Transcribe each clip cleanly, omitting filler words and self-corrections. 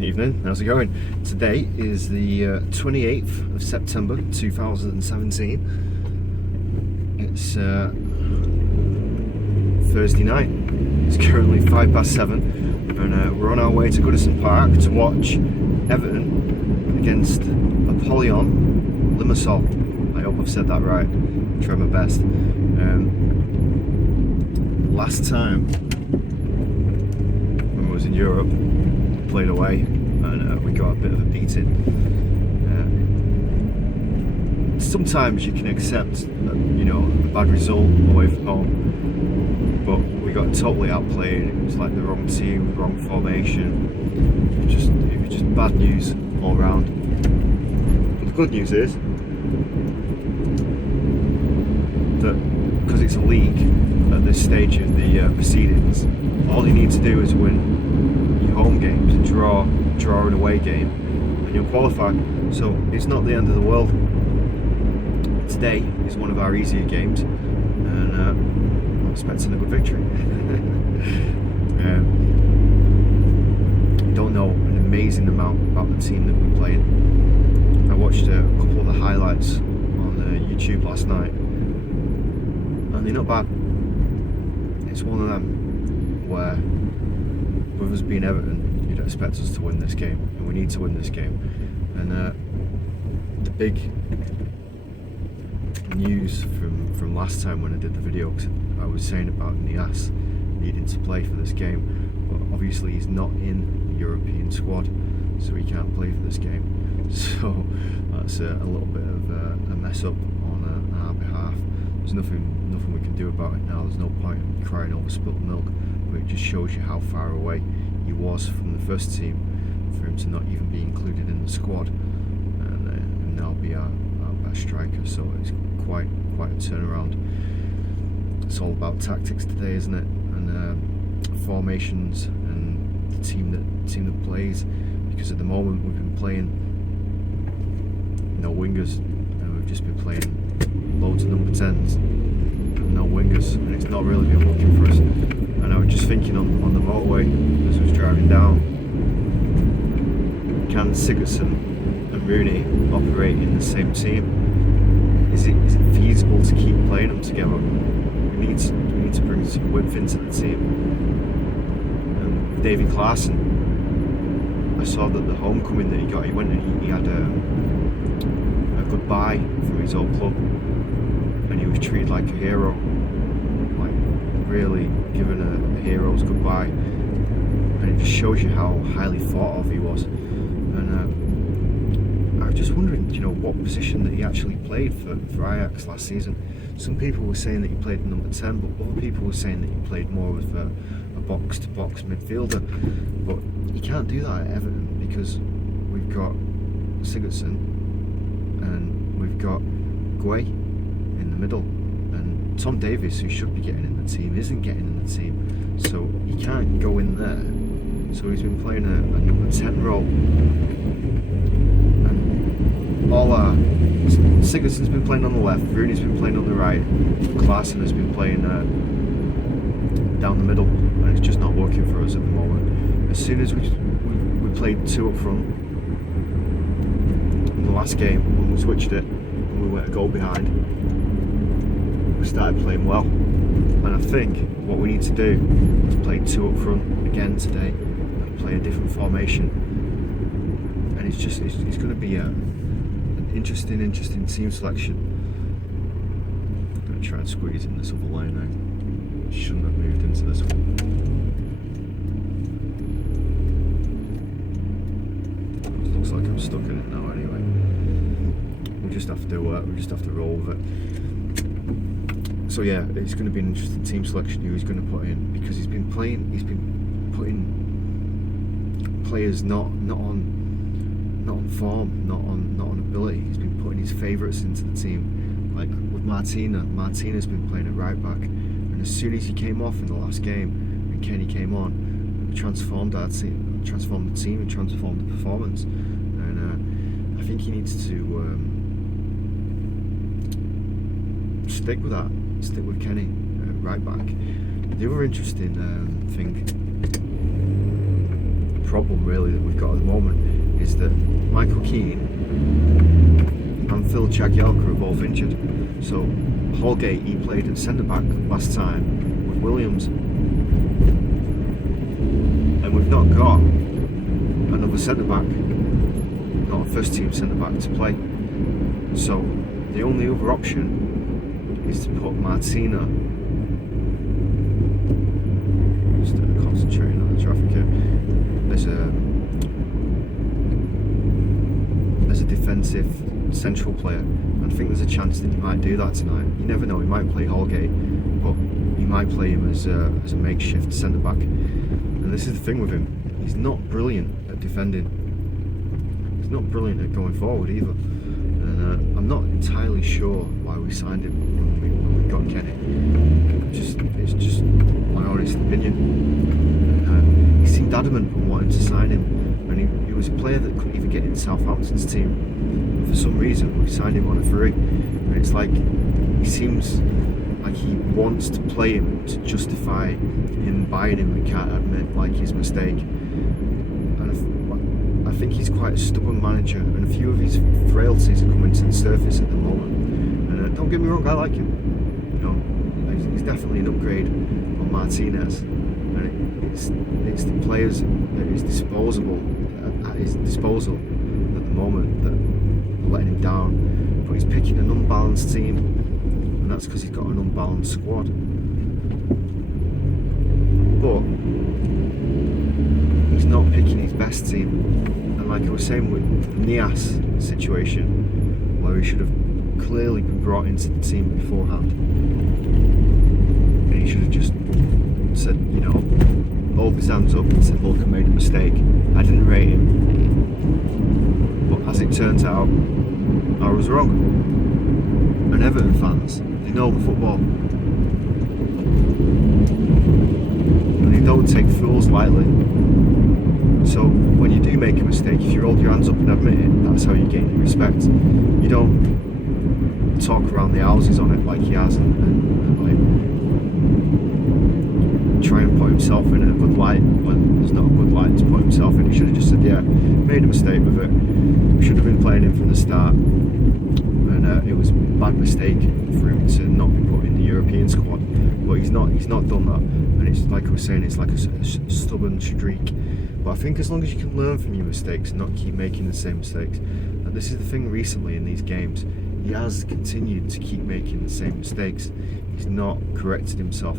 Evening, how's it going? Today is the 28th of September 2017. It's Thursday night. It's currently 7:05 and we're on our way to Goodison Park to watch Everton against Apollon Limassol. I hope I've said that right. I'll try my best. Last time when I was in Europe, played away and we got a bit of a beating. Sometimes you can accept a bad result away from home, but we got totally outplayed. It was like the wrong team, wrong formation. It was just bad news all round. But the good news is that because it's a league at this stage of the proceedings, all you need to do is win home games and draw an away game and you'll qualify. So it's not the end of the world. Today is one of our easier games and I'm expecting a good victory. Don't know an amazing amount about the team that we're playing. I watched a couple of the highlights on YouTube last night and they're not bad. It's one of them where, with us being Everton, you'd expect us to win this game, and we need to win this game. And the big news from last time when I did the video, because I was saying about Nias needing to play for this game, but obviously he's not in the European squad, so he can't play for this game. So that's a little bit of a mess up on our behalf. There's nothing we can do about it now. There's no point in crying over spilt milk. But it just shows you how far away he was from the first team for him to not even be included in the squad and now be our best striker. So it's quite a turnaround. It's all about tactics today, isn't it? And formations and the team that plays. Because at the moment we've been playing no wingers and we've just been playing loads of number 10s. No wingers, and it's not really been working for us. And I was just thinking on the motorway as I was driving down, can Sigurdsson and Rooney operate in the same team? Is it feasible to keep playing them together? We need to bring some width into the team. And David Klaassen, I saw that the homecoming that he got, he went and he had a goodbye from his old club. And he was treated like a hero, like really given a hero's goodbye, and it just shows you how highly thought of he was. And I was just wondering, what position that he actually played for Ajax last season. Some people were saying that he played number 10, but other people were saying that he played more with a box-to-box midfielder. But you can't do that at Everton because we've got Sigurdsson and we've got Guay in the middle, and Tom Davies, who should be getting in the team, isn't getting in the team, so he can't go in there. So he's been playing a number 10 role, and Sigurdsson's been playing on the left, Rooney's been playing on the right, Klaassen has been playing down the middle, and it's just not working for us at the moment. As soon as we played two up front in the last game, when we switched it and we went a goal behind, we started playing well. And I think what we need to do is play two up front again today and play a different formation. And it's going to be an interesting team selection. I'm going to try and squeeze in this other lane now. Shouldn't have moved into this one. It looks like I'm stuck in it now anyway. We just have to roll with it. So yeah, it's going to be an interesting team selection who he's going to put in, because he's been putting players not on form, not on ability. He's been putting his favourites into the team, like with Martina's been playing at right back, and as soon as he came off in the last game and Kenny came on, we transformed the team and transformed the performance. And I think he needs to stick with that. Stick with Kenny right back. The other interesting thing problem really that we've got at the moment is that Michael Keane and Phil Jagielka are both injured. So Holgate, he played at centre back last time with Williams, and we've not got another centre back, not a first team centre back to play. So the only other option is to put Martina. Just concentrating on the traffic here. As a defensive central player, and I think there's a chance that he might do that tonight. You never know. He might play Holgate, but he might play him as a makeshift centre back. And this is the thing with him: he's not brilliant at defending. He's not brilliant at going forward either. And I'm not entirely sure why we signed him when we got Kenny. It's just my honest opinion. He seemed adamant on wanting to sign him, and he was a player that couldn't even get in Southampton's team. And for some reason, we signed him on a free, and it's like he seems like he wants to play him to justify him buying him and can't admit like his mistake. And I think he's quite a stubborn manager, and a few of his frailties are coming to the surface at the moment. And don't get me wrong, I like him. You know, he's definitely an upgrade on Martinez, and it's the players at his disposal at the moment that are letting him down. But he's picking an unbalanced team, and that's because he's got an unbalanced squad. But he's not picking his best team, and like I was saying with Nias situation, where he should have clearly been brought into the team beforehand, and he should have just said, you know, hold his hands up and said, look, I made a mistake, I didn't rate him, but as it turns out, I was wrong. And Everton fans, they know the football, and they don't take fools lightly. So when you do make a mistake, if you hold your hands up and admit it, that's how you gain your respect. You don't talk around the houses on it like he has and like try and put himself in a good light when there's not a good light to put himself in. He should have just said, yeah, made a mistake with it. We should have been playing him from the start, and it was a bad mistake for him to not be put in the European squad. But he's not done that, and it's like I was saying, it's like a stubborn streak. But I think as long as you can learn from your mistakes and not keep making the same mistakes, and this is the thing recently in these games, he has continued to keep making the same mistakes. He's not corrected himself.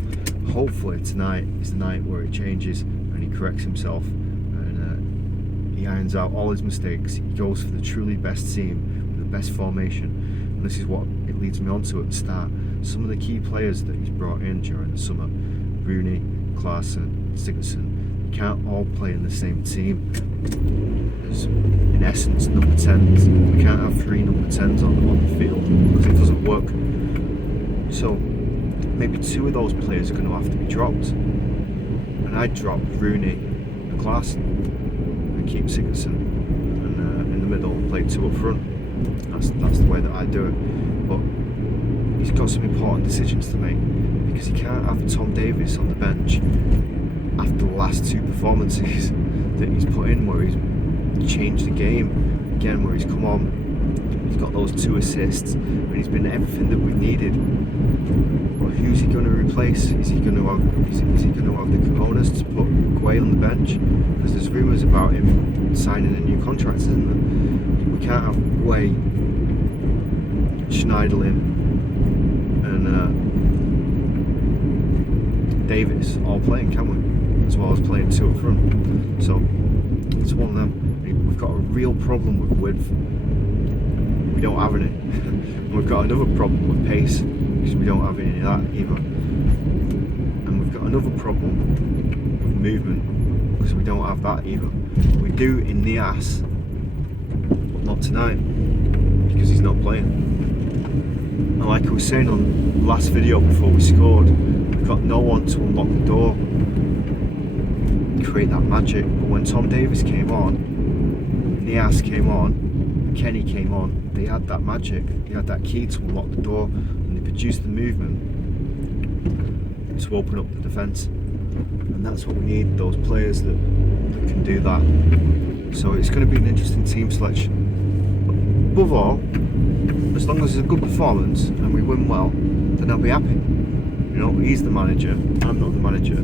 Hopefully tonight is the night where it changes and he corrects himself, and he irons out all his mistakes. He goes for the truly best team with the best formation, and this is what it leads me on to at the start. Some of the key players that he's brought in during the summer: Rooney, Klaassen, Sigurdsson, can't all play in the same team. There's, in essence, number 10s. We can't have 3 number 10s on the field because it doesn't work. So maybe 2 of those players are going to have to be dropped, and I'd drop Rooney and Klaassen and keep Sigurdsson in the middle and play 2 up front. That's the way that I do it. But he's got some important decisions to make, because he can't have Tom Davies on the bench after the last 2 performances that he's put in, where he's changed the game again, where he's come on, he's got those 2 assists, and he's been everything that we've needed. Well, who's he going to replace? Is he going to have the cojones to put Guay on the bench? Because there's rumours about him signing a new contract, isn't there? We can't have Guay, Schneiderlin, and Davis all playing, can we? As well as playing 2 up front. So it's one of them. We've got a real problem with width. We don't have any. We've got another problem with pace, because we don't have any of that either. And we've got another problem with movement, because we don't have that either. We do in Nias, but not tonight, because he's not playing. And like I was saying on the last video before we scored, we've got no one to unlock the door, create that magic. But when Tom Davies came on, Nias came on, Kenny came on, they had that magic, they had that key to unlock the door, and they produced the movement to open up the defence. And that's what we need, those players that that can do that. So it's going to be an interesting team selection. Above all, as long as it's a good performance and we win well, then I'll be happy. You know, he's the manager, I'm not the manager.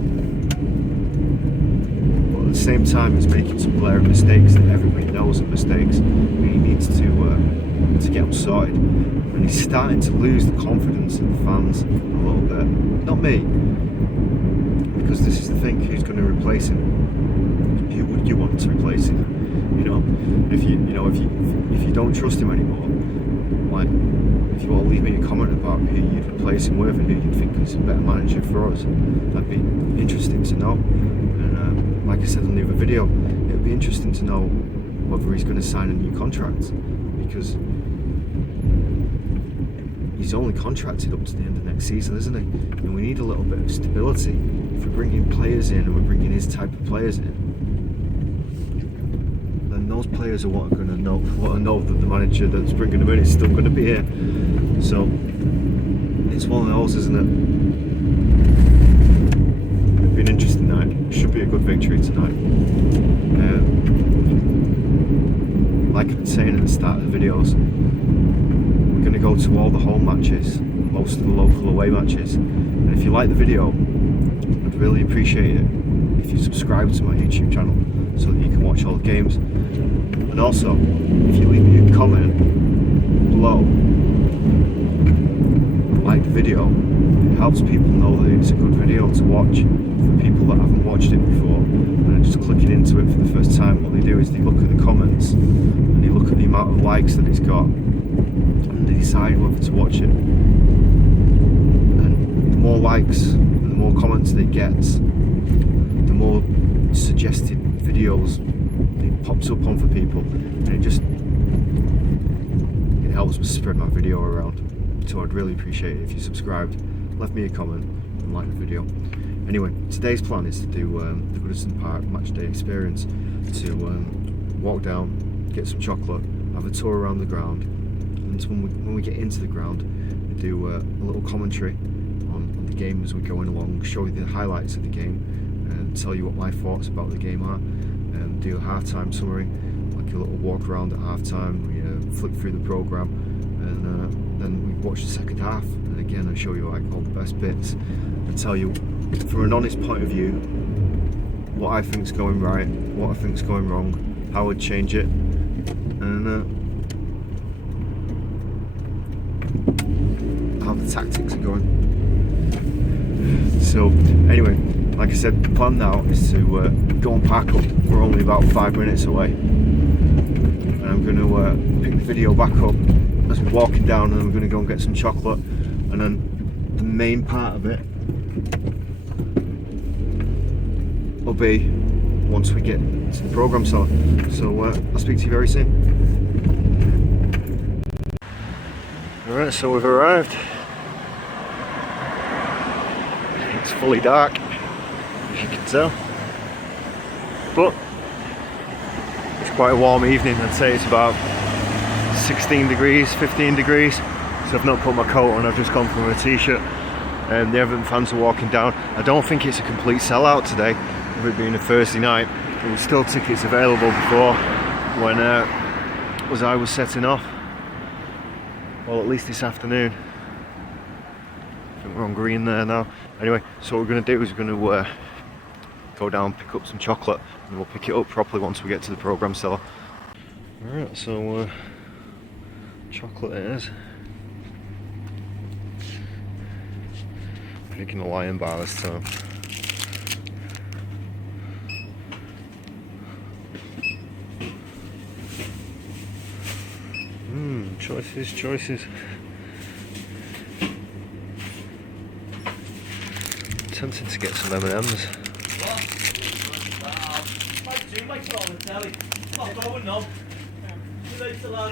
But at the same time, he's making some glaring mistakes that everybody knows are mistakes. And he needs to get them sorted. And he's starting to lose the confidence of the fans a little bit. Not me, because this is the thing: who's going to replace him? Who would you want to replace him? You know, if you don't trust him anymore, like, if you want to leave me a comment about who you'd replace him with and who you think is a better manager for us, that'd be interesting to know. And like I said in the other video, it'd be interesting to know whether he's going to sign a new contract, because he's only contracted up to the end of next season, isn't he? And we need a little bit of stability. If we're bringing players in and we're bringing his type of players in, then those players are want to know that the manager that's bringing them in is still going to be here. So it's one of those, isn't it? It'll be an interesting night. It should be a good victory tonight. Like I've been saying at the start of the videos, we're going to go to all the home matches, most of the local away matches. And if you like the video, I'd really appreciate it if you subscribe to my YouTube channel so that you can watch all the games. And also, if you leave me a comment below, like the video, it helps people know that it's a good video to watch for people that haven't watched it before and are just clicking into it for the first time. What they do is they look at the comments and they look at the amount of likes that it's got and they decide whether to watch it. And the more likes and the more comments it gets, the more suggested videos it pops up on for people, and it helps me spread my video around. So I'd really appreciate it if you subscribed, left me a comment and liked the video. Anyway, today's plan is to do the Goodison Park matchday experience, to walk down, get some chocolate, have a tour around the ground, and when we get into the ground, we do a little commentary on the game as we're going along, show you the highlights of the game, and tell you what my thoughts about the game are, and do a half-time summary, like a little walk around at half-time. We flick through the programme, and then we watch the second half, and again I show you like all the best bits and tell you from an honest point of view what I think's going right, what I think's going wrong, how I'd change it, and how the tactics are going. So anyway, like I said, the plan now is to go and park up. We're only about 5 minutes away, and I'm going to pick the video back up as we're walking down, and then we're going to go and get some chocolate, and then the main part of it will be once we get to the programme cellar. So I'll speak to you very soon. Alright, so we've arrived. It's fully dark, as you can tell, but it's quite a warm evening. I'd say it's about 16 degrees, 15 degrees, so I've not put my coat on, I've just gone from a t-shirt, and the Everton fans are walking down. I don't think it's a complete sellout today, with it being a Thursday night. There were still tickets available before when I was setting off, well, at least this afternoon. I think we're on green there now. Anyway, so what we're going to do is we're going to go down, pick up some chocolate, and we'll pick it up properly once we get to the programme cellar. Alright, so chocolate it is. Picking a Lion bar this time. Choices. Tempted to get some M&Ms.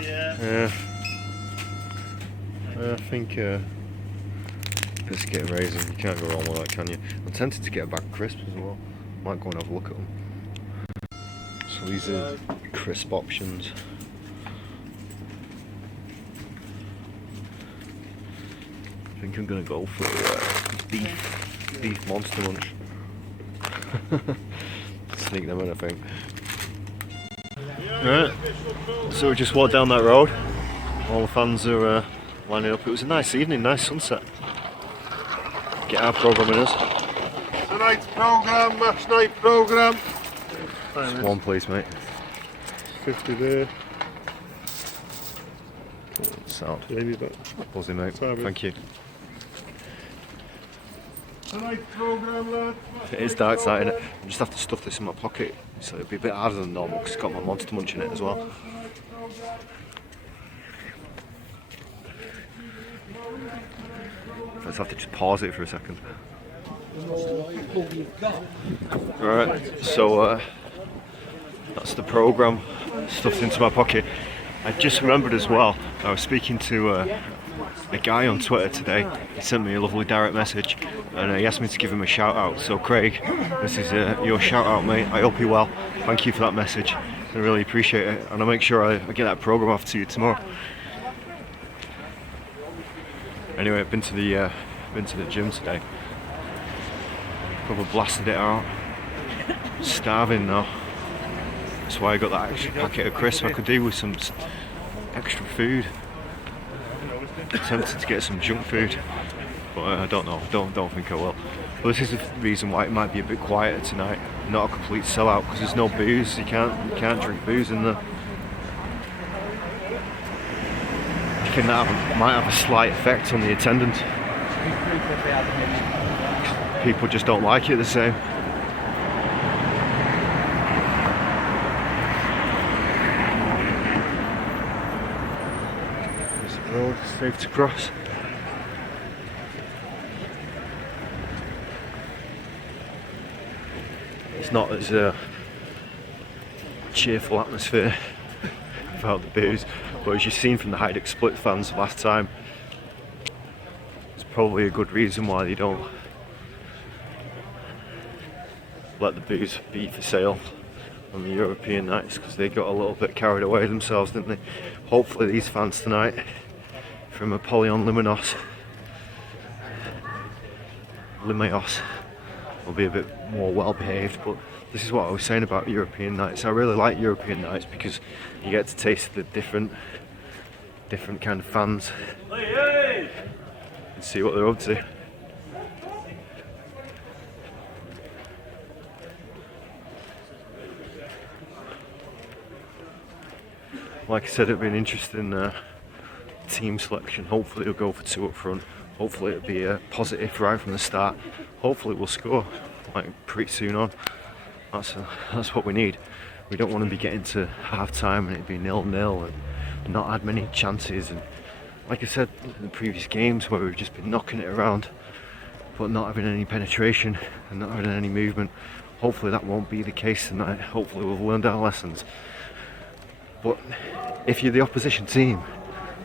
Yeah. I think biscuit and raisin, you can't go wrong with that, can you? I'm tempted to get a bag of crisps as well. Might go and have a look at them. So these are crisp options. I think I'm gonna go for beef monster munch. So sneak them in, I think. Right, so we just walked down that road. All the fans are lining up. It was a nice evening, nice sunset. Get our programme in us. Tonight's programme, match night programme. Just one please, mate. 50 there. Sound. Yeah, you need that. Buzzing, mate. Sorry. Thank you. Tonight's programme, lads. It is dark side, innit? I just have to stuff this in my pocket, so it'll be a bit harder than normal because it's got my Monster Munch in it as well. I just have to just pause it for a second. Right, so that's the programme stuffed into my pocket. I just remembered as well, I was speaking to a guy on Twitter today. He sent me a lovely direct message and he asked me to give him a shout out. So Craig, this is your shout out, mate. I hope you're well. Thank you for that message. I really appreciate it, and I'll make sure I get that programme off to you tomorrow. Anyway, I've been to the gym today. Probably blasted it out. Starving now. That's why I got that extra packet of crisps. I could do with some extra food. Tempted to get some junk food, but I don't know. Don't think I will. But this is the reason why it might be a bit quieter tonight. Not a complete sellout because there's no booze. You can't drink booze in there. I think that might have a slight effect on the attendance. People just don't like it the same. There's the road, safe to cross. It's not as a cheerful atmosphere without the booze, but as you've seen from the Hajduk Split fans last time, it's probably a good reason why they don't let the booze be for sale on the European nights, because they got a little bit carried away themselves, didn't they? Hopefully these fans tonight from Apollon Limassol will be a bit more well behaved. But this is what I was saying about European nights. I really like European nights because you get to taste the different kind of fans and see what they're up to. Like I said, it'll be an interesting team selection. Hopefully it'll go for two up front. Hopefully it'll be a positive right from the start. Hopefully we'll score like pretty soon on. That's what we need. We don't want to be getting to half time and it be 0-0 and not had many chances. And like I said in the previous games where we've just been knocking it around but not having any penetration and not having any movement. Hopefully that won't be the case tonight. Hopefully we've learned our lessons. But if you're the opposition team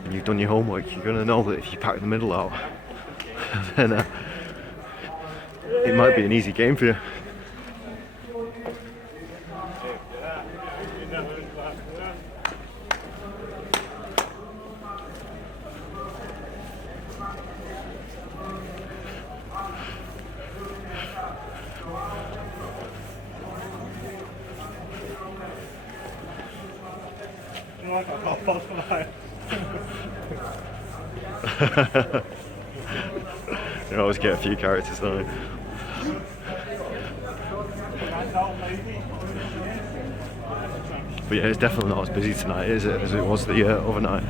and you've done your homework, you're going to know that if you pack the middle out, then it might be an easy game for you. You always get a few characters, don't you? But yeah, it's definitely not as busy tonight, is it, as it was the other night.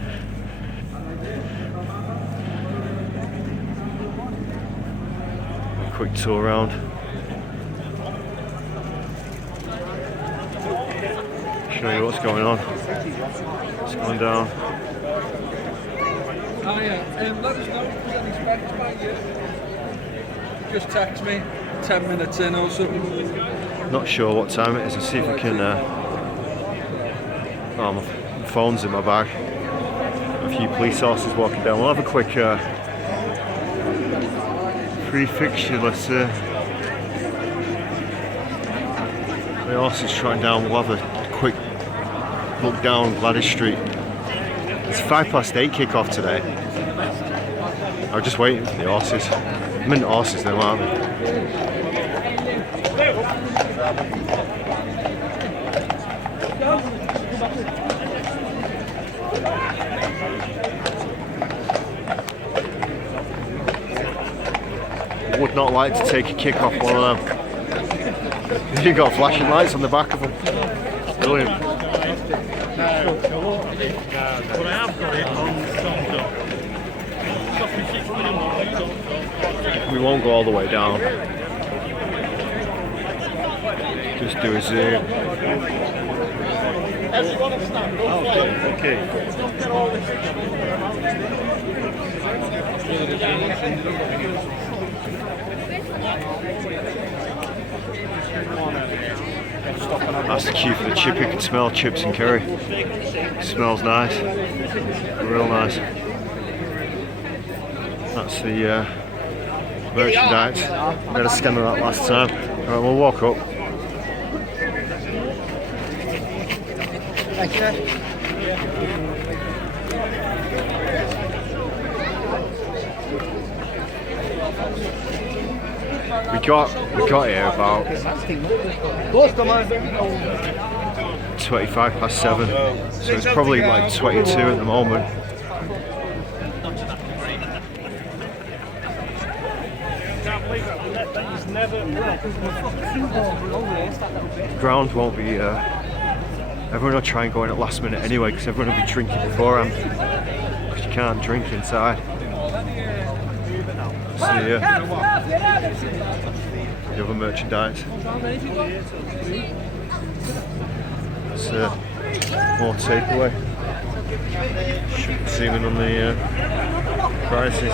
A quick tour around. Show you what's going on. What's going down. Let us know if there's any specs back yet. Just text me 10 minutes in or something. Not sure what time it is. I'll see if I can. Oh, my phone's in my bag. A few police horses walking down. We'll have a quick pre-fixture. Let's see. The horses trotting down. We'll have a quick look down Gladys Street. It's 8:05 kick-off today. I was just waiting for the horses. Mint horses though, aren't they? Would not like to take a kick off one of them. You've got flashing lights on the back of them. Brilliant. But I have got it on TomTom. We won't go all the way down. Just do a zoom. Okay. That's the cue for the chip. You can smell chips and curry. Smells nice, real nice. That's the merchandise. We had a scan of that last time. Alright, we'll walk up. We got here about 7:25, so it's probably like 22 at the moment. Ground won't be. Everyone will try and go in at last minute anyway, because everyone will be drinking beforehand. Because you can't drink inside. So yeah, the other merchandise. It's more takeaway. Zooming on the prices.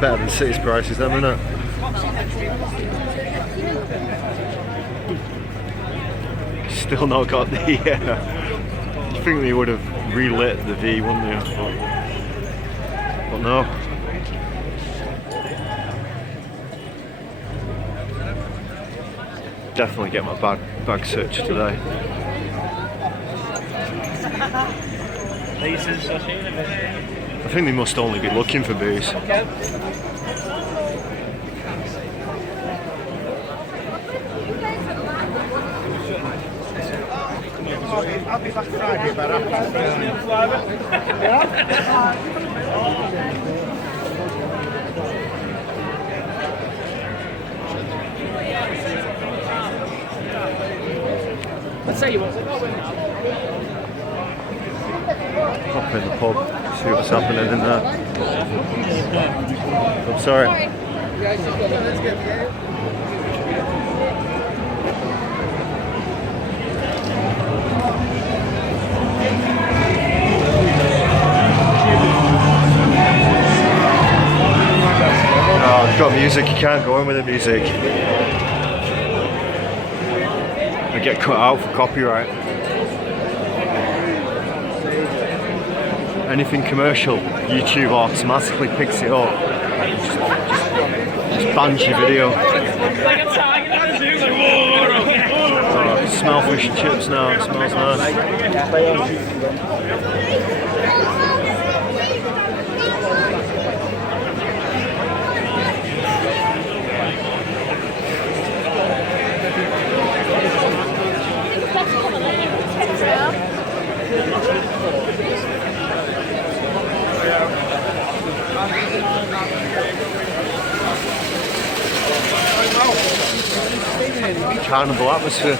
Better than City's prices, then, isn't it? Still not got the. I think they would have relit the V, wouldn't they? But no. Definitely get my bag searched today. I think they must only be looking for booze. I'll be back Friday about Let's say you want to Pop in the pub, see what's happening in there. I'm sorry. Oh, they've got music, you can't go in with the music. They get cut out for copyright. Anything commercial, YouTube automatically picks it up. Just bans your video. Oh, smell fish and chips now, it smells nice. Carnival atmosphere.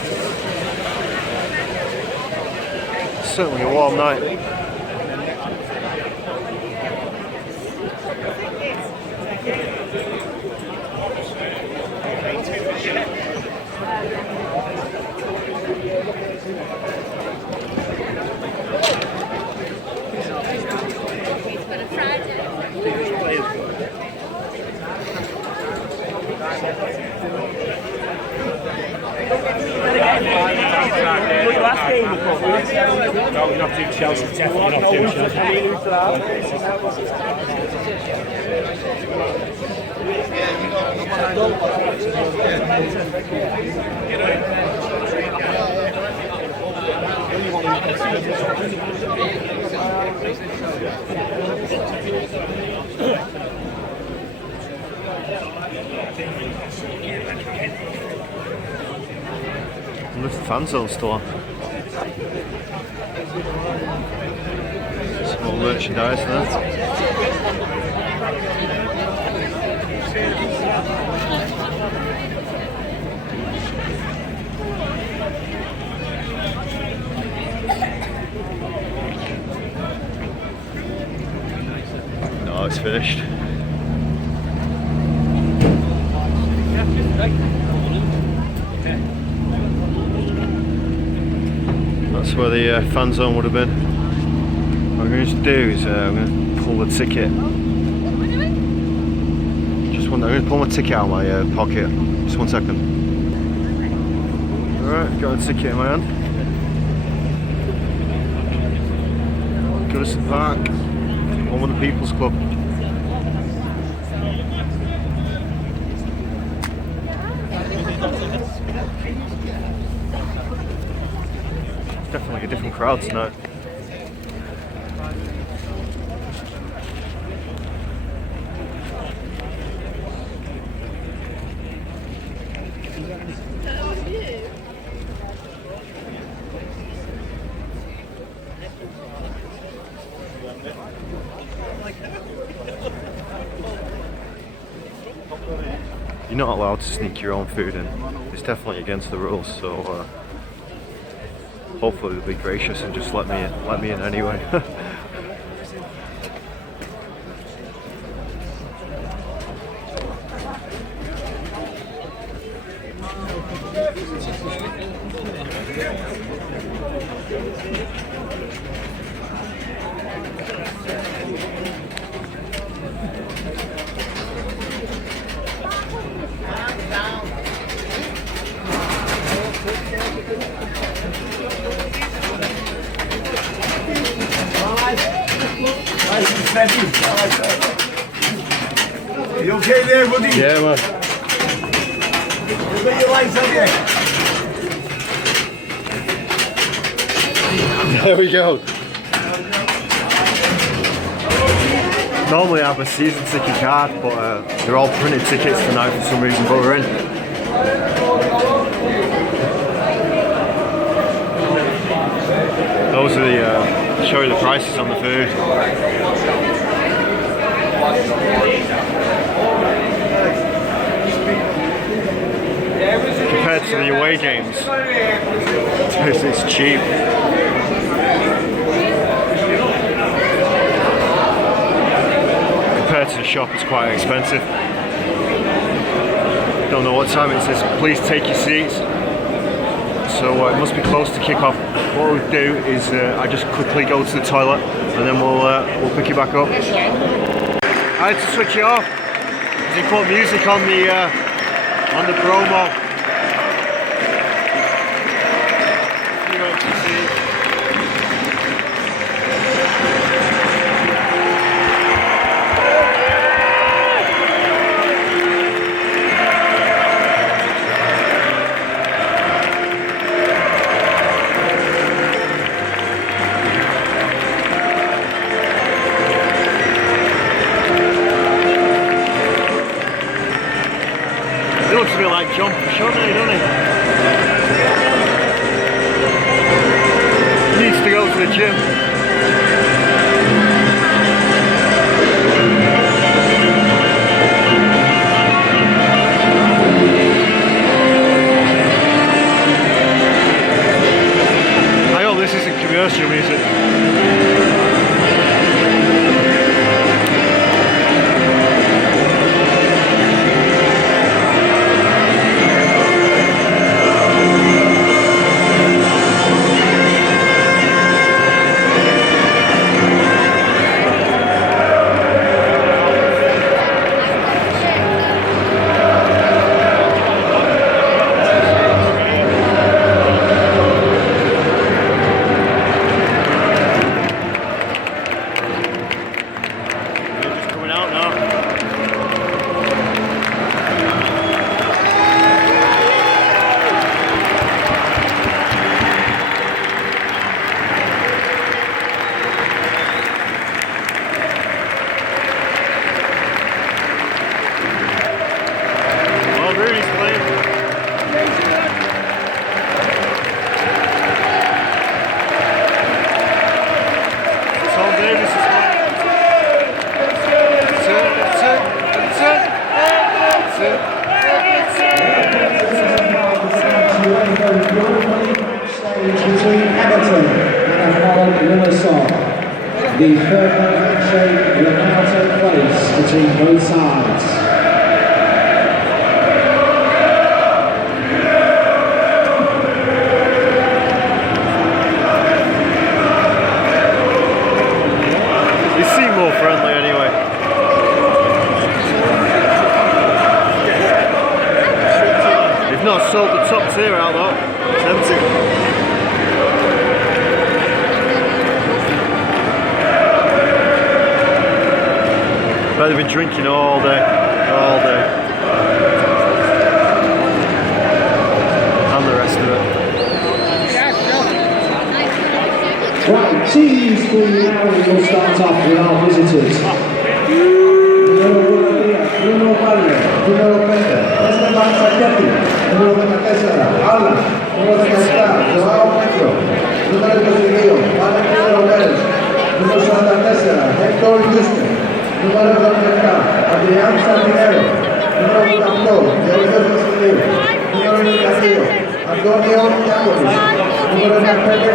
Certainly a warm night. No, we're not doing Chelsea, definitely not doing Chelsea. wonder if the fan zone's still on. Some more merchandise there. No, it's finished. That's where the fan zone would have been. What I'm going to do is I'm going to pull the ticket. I'm going to pull my ticket out of my pocket. Just 1 second. Alright, got a ticket in my hand. Goodison Park, home of the People's Club. It's definitely a different crowd tonight. You're not allowed to sneak your own food in. It's definitely against the rules, so hopefully they'll be gracious and just let me in anyway. You okay there, buddy? Yeah, man. You got your lights on you? There we go. Normally I have a season ticket card, but they're all printed tickets tonight for some reason, but we're in. Those are the, show you the prices on the food. Compared to the away games, it's cheap. Compared to the shop, it's quite expensive. Don't know what time it says, please take your seats. So it must be close to kick-off. What we'll do is I just quickly go to the toilet and then we'll pick it back up. I had to switch it off because he put music on the promo. He looks a bit like John Shoney, doesn't he? He needs to go to the gym. I hope this isn't commercial music. between Everton and Apollon Limassol. The third handshake will now take place between both sides. Friendly anyway. They've not sold the top tier out though. It's empty. But they've been drinking all day. All day. And the rest of it. Right, teams for now will start off with our visitors. Bruno Valle, Bruno Pérez, Esteban Sachetti, número 23, Ala, número 30, Joao Pedro, número 22, Valentín Roberge, número 63, Héctor Yuste, número 40, Adrián Sardinero, número 14, Giorgio número 21, Antonio Canton, número 23,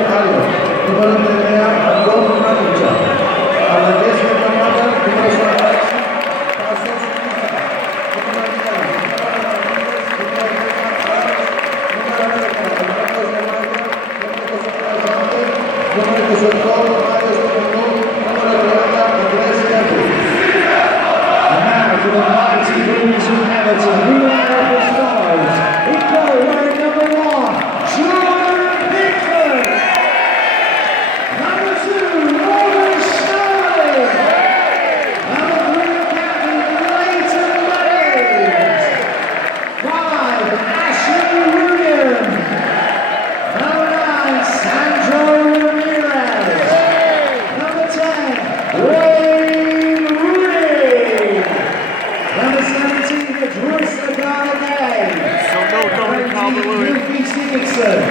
número 30, Apollon Limassol, a la 10 camada, número 6, and now for the mighty Blues of Everton, who are the stars, we go wearing number 1,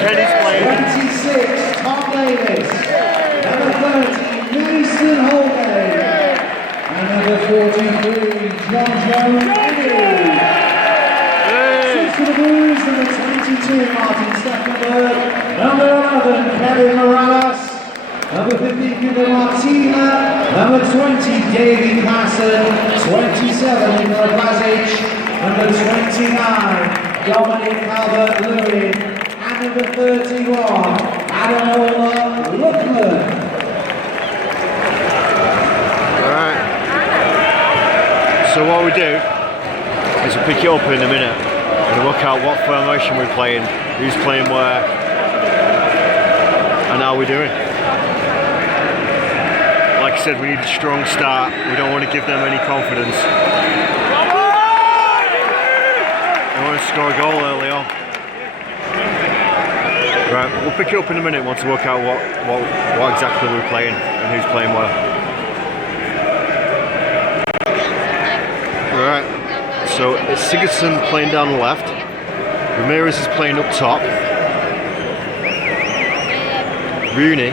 Kenny's playing. 26, Tom Davis. Number 30, Mason Holgate. And number 43, John Joe. Six for the Blues, number 22, Martin Steffenberg. Number 11, Kevin Morales. Number 15, Hugo Martina. Number 20, Davy Klassen. 27, Vlasic. Number 29, Dominic Calvert-Lewin. Number 31, Apollon Limassol. Alright. So what we do is we pick it up in a minute and work out what formation we're playing, who's playing where, and how we're doing. Like I said, we need a strong start. We don't want to give them any confidence. We want to score a goal early on. Right, we'll pick it up in a minute once we work out what exactly we're playing and who's playing well. Right, so it's Sigurdsson playing down the left, Ramirez is playing up top, Rooney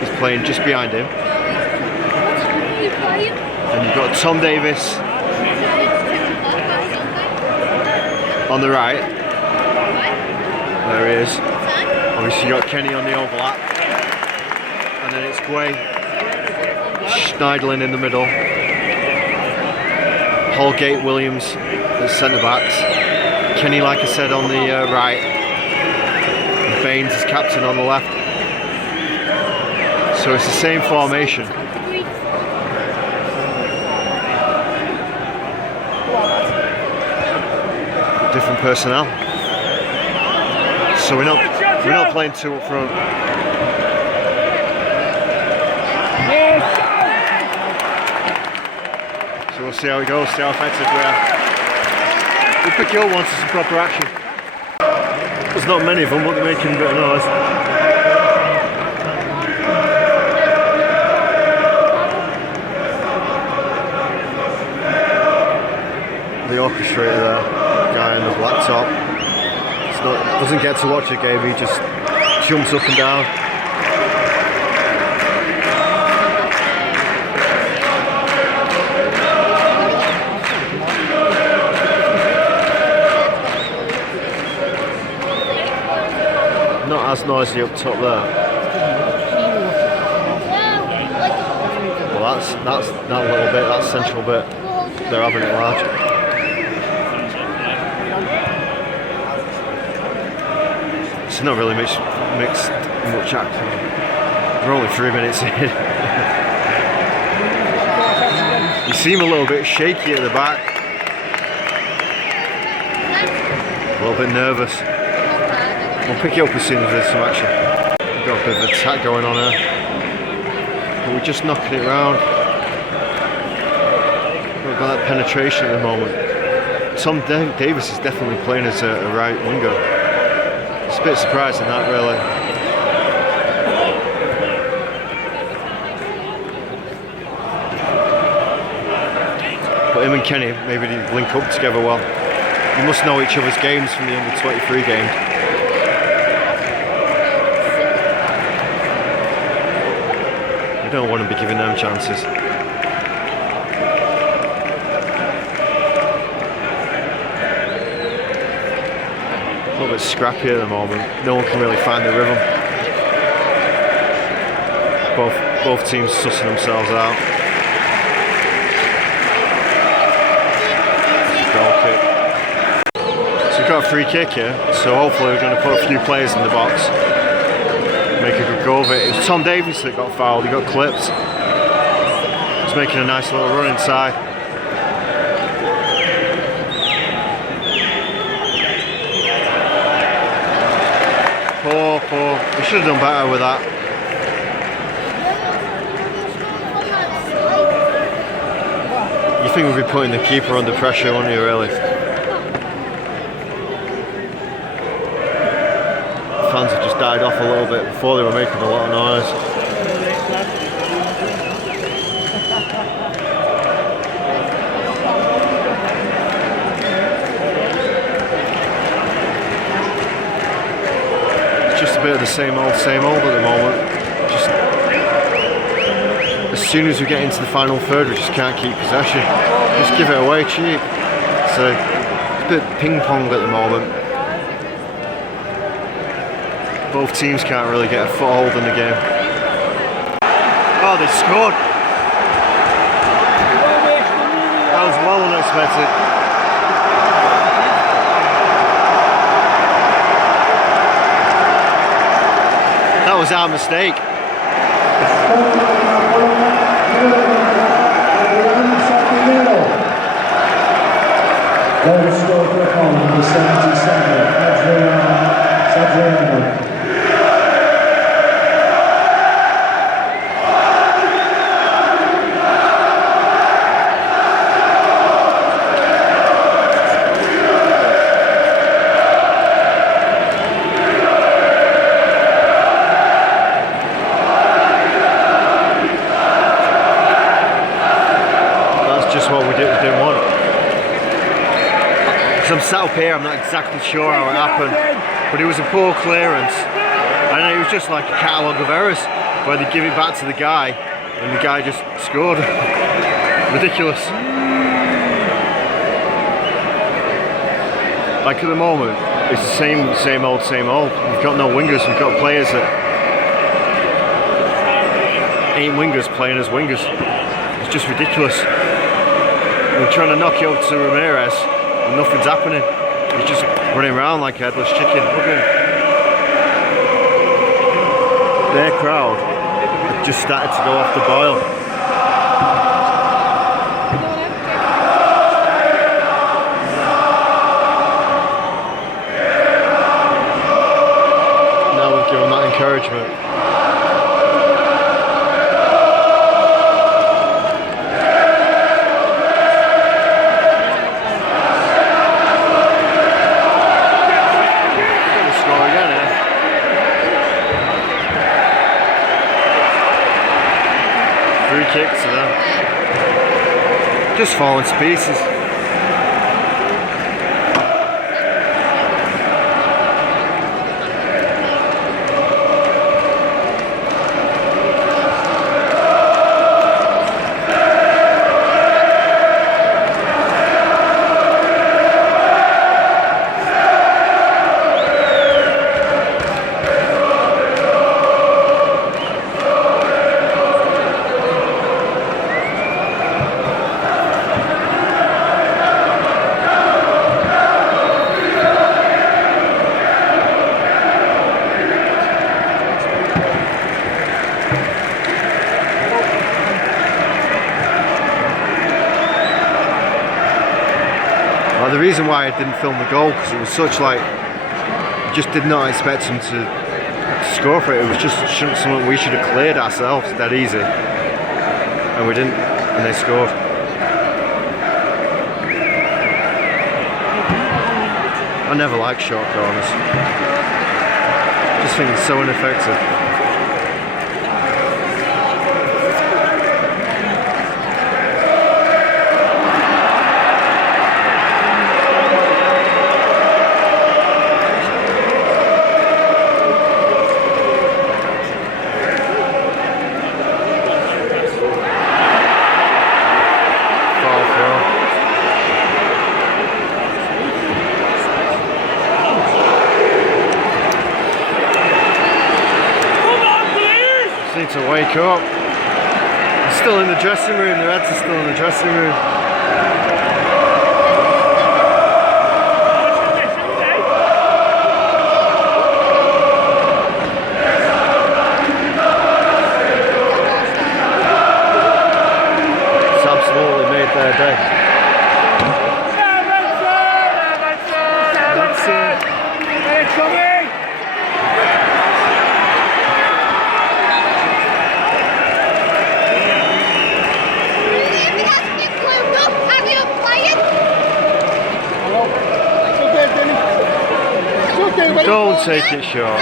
is playing just behind him, and you've got Tom Davis on the right. There he is. Obviously you got Kenny on the overlap. And then it's Guay, Schneidlin in the middle. Holgate, Williams as centre backs. Kenny, like I said, on the right. And Baines is captain on the left. So it's the same formation. Different personnel. So we're not playing two up front. So we'll see how it goes, see how effective we are. We'll pick it up once there's some proper action. There's not many of them, but they're making a bit of noise. The orchestrator there, guy in the black top. Doesn't get to watch a game, he just jumps up and down. Not as noisy up top there. Well, that's that little bit, that central bit. They're having it large. It's not really mixed much action. We're only 3 minutes in. You seem a little bit shaky at the back. A little bit nervous. We'll pick it up as soon as there's some action. We've got a bit of attack going on here. But we're just knocking it round. We've got that penetration at the moment. Tom Davis is definitely playing as a right winger. It's a bit surprising that, really. But him and Kenny, maybe they link up together well. You must know each other's games from the under 23 games. You don't want to be giving them chances. A little bit scrappy at the moment. No one can really find the rhythm. Both teams sussing themselves out. Goal kick. So we've got a free kick here, so hopefully we're going to put a few players in the box. Make a good go of it. It was Tom Davis that got fouled, he got clipped. He's making a nice little run inside. Poor. We should have done better with that. You think we'd be putting the keeper under pressure, wouldn't you, really? Fans have just died off a little bit. Before they were making a lot of noise. It's just a bit of the same old at the moment. Just as soon as we get into the final third, we just can't keep possession. Just give it away cheap. So it's a bit ping pong at the moment. Both teams can't really get a foothold in the game. Oh, they scored! That was well unexpected. That was our mistake. Goal scored for Apollon in the 72nd. Sardinero. I'm sat up here, I'm not exactly sure how it happened, but it was a poor clearance, and it was just like a catalogue of errors where they give it back to the guy and the guy just scored. Ridiculous. Like at the moment, it's the same old. We've got no wingers, we've got players that ain't wingers playing as wingers. It's just ridiculous. We're trying to knock it up to Ramirez and nothing's happening. He's just running around like a headless chicken. Look at him. Their crowd have just started to go off the boil. Now we've given that encouragement. Kicks to them. Just falling to pieces. reason why I didn't film the goal, because it was such like, just did not expect him to score for it. It was just something we should have cleared ourselves that easy, and we didn't, and they scored. I never like short corners. Just think it's so ineffective. To wake up. He's still in the dressing room, the Reds are still in the dressing room. It's absolutely made their day. Don't take it short.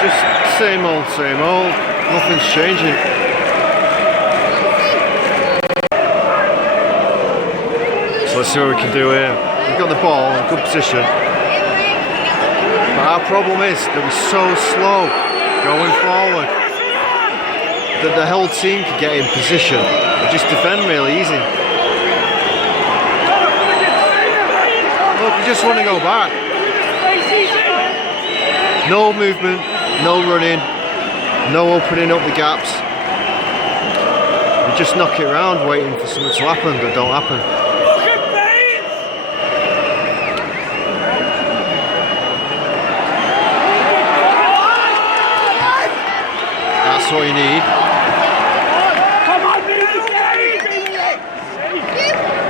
Just same old, nothing's changing. Let's see what we can do here. We've got the ball in good position. But our problem is that we're so slow going forward that the whole team can get in position and just defend really easy. Look, we just want to go back. No movement, no running, no opening up the gaps. We just knock it around waiting for something to happen that don't happen. That's what you need.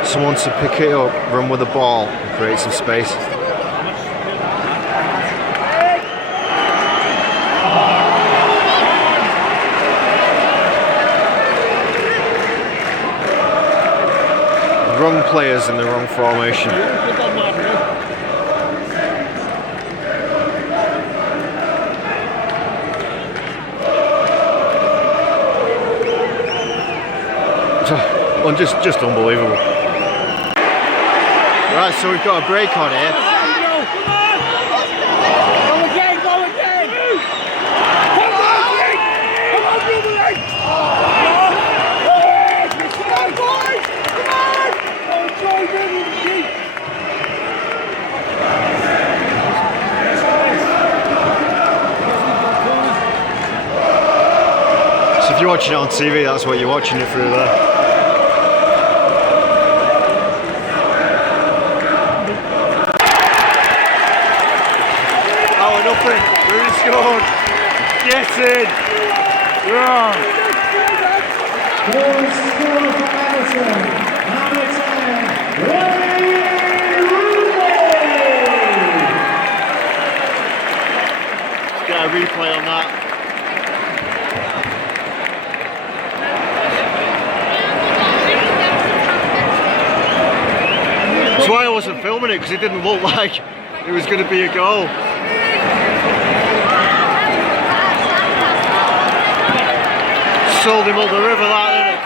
Someone to pick it up, run with the ball, and create some space. Wrong players in the wrong formation. Just unbelievable. Right, so we've got a break on here. So if you're watching it on TV, that's what you're watching it through there. Rooney scored! Get in! Wrong! Goal scored for Everton. Number 10, Rooney! Let's get a replay on that. That's why I wasn't filming it, because it didn't look like it was going to be a goal. Sold him up the river, that, didn't it?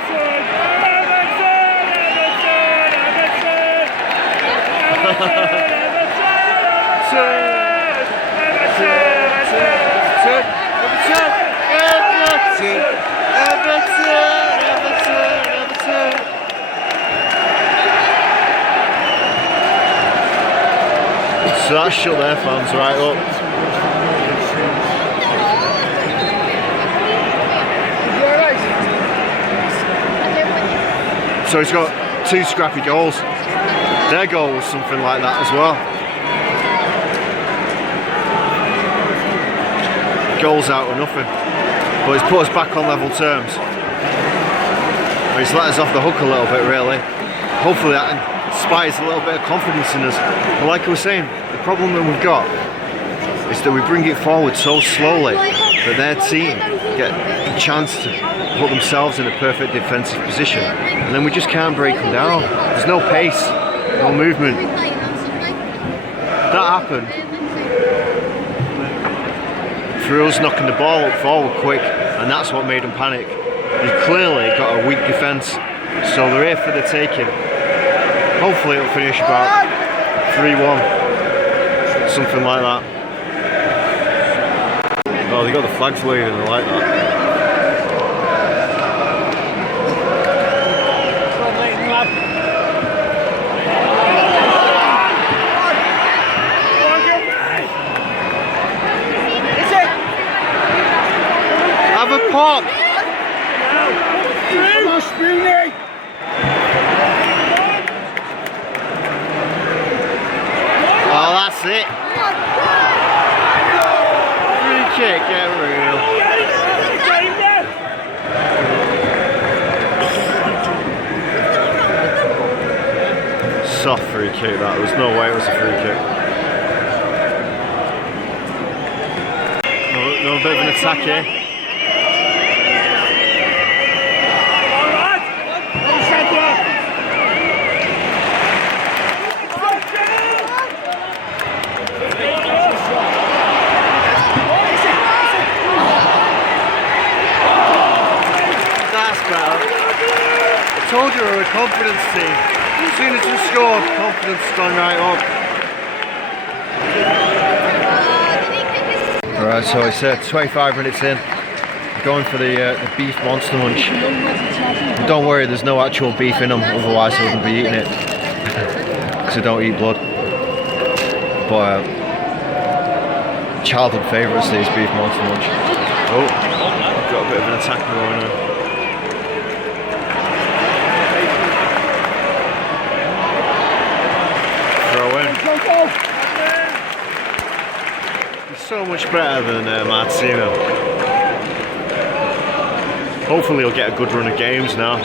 Everton. So that shut their fans right up. So he's got 2 scrappy goals. Their goal was something like that as well. Goals out of nothing. But he's put us back on level terms. He's let us off the hook a little bit, really. Hopefully that inspires a little bit of confidence in us. But like I was saying, the problem that we've got is that we bring it forward so slowly that their team get a chance to put themselves in a perfect defensive position, and then we just can't break them down. There's no pace, no movement. That happened through us knocking the ball up forward quick, and that's what made them panic. You've clearly got a weak defence, so they're here for the taking. Hopefully it'll finish about 3-1, something like that. Oh, they got the flags waving, I like that. Have a pop! Oh, that's it. Free kick, get real. Soft free kick that, there's no way it was a free kick. No bit of an attack here. I told you we're a confidence team. As soon as we scored, confidence has gone right up. Alright, so it's 25 minutes in. We're going for the beef monster munch. And don't worry, there's no actual beef in them, otherwise I wouldn't be eating it. Because I don't eat blood. But childhood favourites, these beef monster munch. Oh, got a bit of an attack going on. He's so much better than Martino. Hopefully he'll get a good run of games now.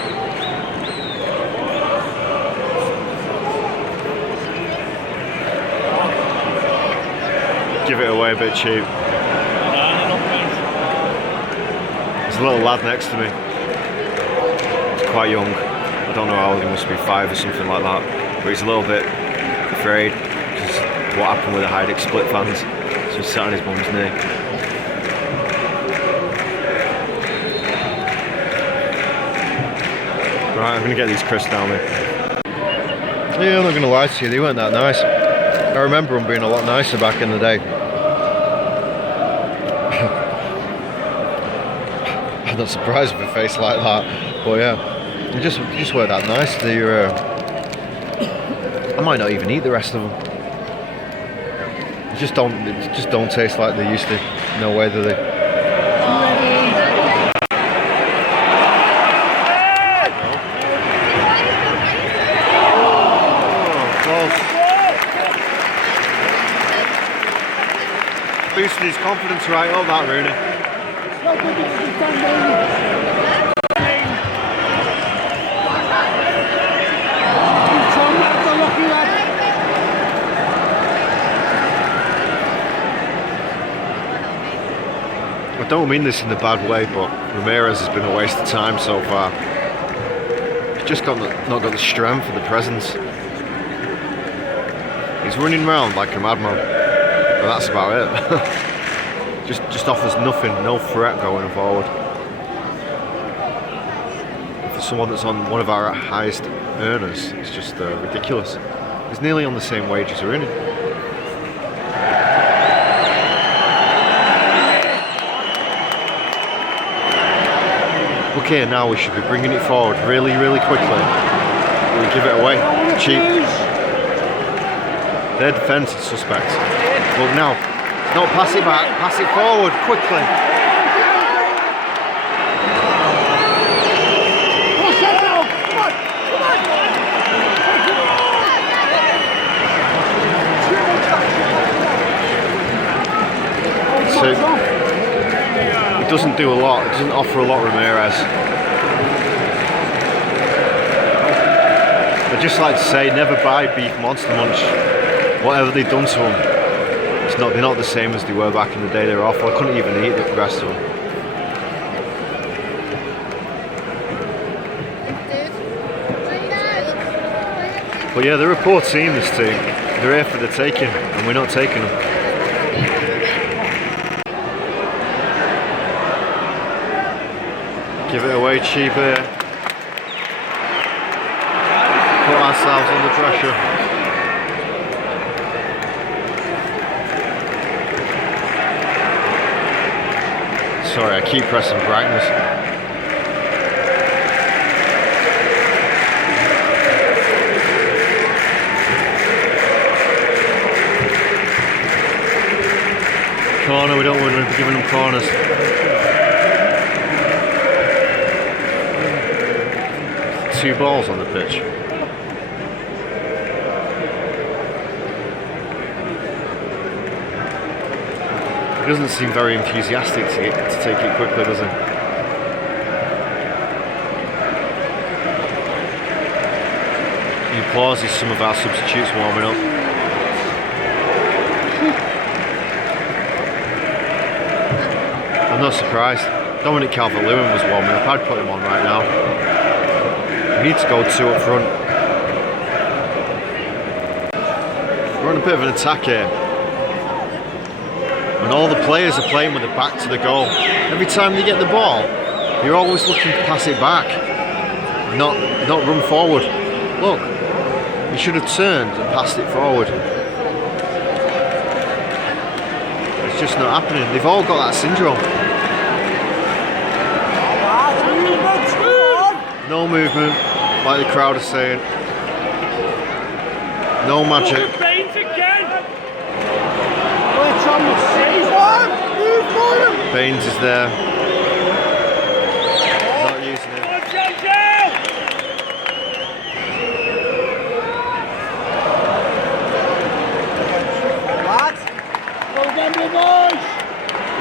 Give it away a bit cheap. There's a little lad next to me. He's quite young. I don't know how old he must be, 5 or something like that. But he's a little bit afraid because what happened with the Heidick split fans. So he's sat on his mum's knee. Right, I'm going to get these crisps down there. Yeah, I'm not going to lie to you, they weren't that nice. I remember them being a lot nicer back in the day. I'm not surprised with a face like that, but yeah, they just weren't that nice. I might not even eat the rest of them. They just don't taste like they used to. No way do they. Boosting his confidence right up, that Rooney. I don't mean this in a bad way, but Ramirez has been a waste of time so far. He's just not got the strength or the presence. He's running around like a madman. But that's about it. just offers nothing, no threat going forward. For someone that's on one of our highest earners, it's just ridiculous. He's nearly on the same wage as Rooney. Okay, now we should be bringing it forward really, really quickly. We give it away cheap. Their defence is suspect. But now, don't pass it back, pass it forward quickly. doesn't do a lot. It doesn't offer a lot, Ramirez. I'd just like to say, never buy beef Monster Munch. Whatever they've done to them, they're not the same as they were back in the day. They're awful. I couldn't even eat the rest of them. But yeah, they're a poor team, this team. They're here for the taking, and we're not taking them. Give it away cheap here. Put ourselves under pressure. Sorry, I keep pressing brightness. Corner, we don't want to be giving them corners. Two balls on the pitch. He doesn't seem very enthusiastic to take it quickly, does he? He applauses some of our substitutes warming up. I'm not surprised. Dominic Calvert-Lewin was warming up. I'd put him on right now. We need to go two up front. We're on a bit of an attack here. And all the players are playing with the back to the goal. Every time they get the ball, you're always looking to pass it back, not run forward. Look, you should have turned and passed it forward. It's just not happening. They've all got that syndrome. No movement, like the crowd is saying. No magic. Baines is there. Not using it.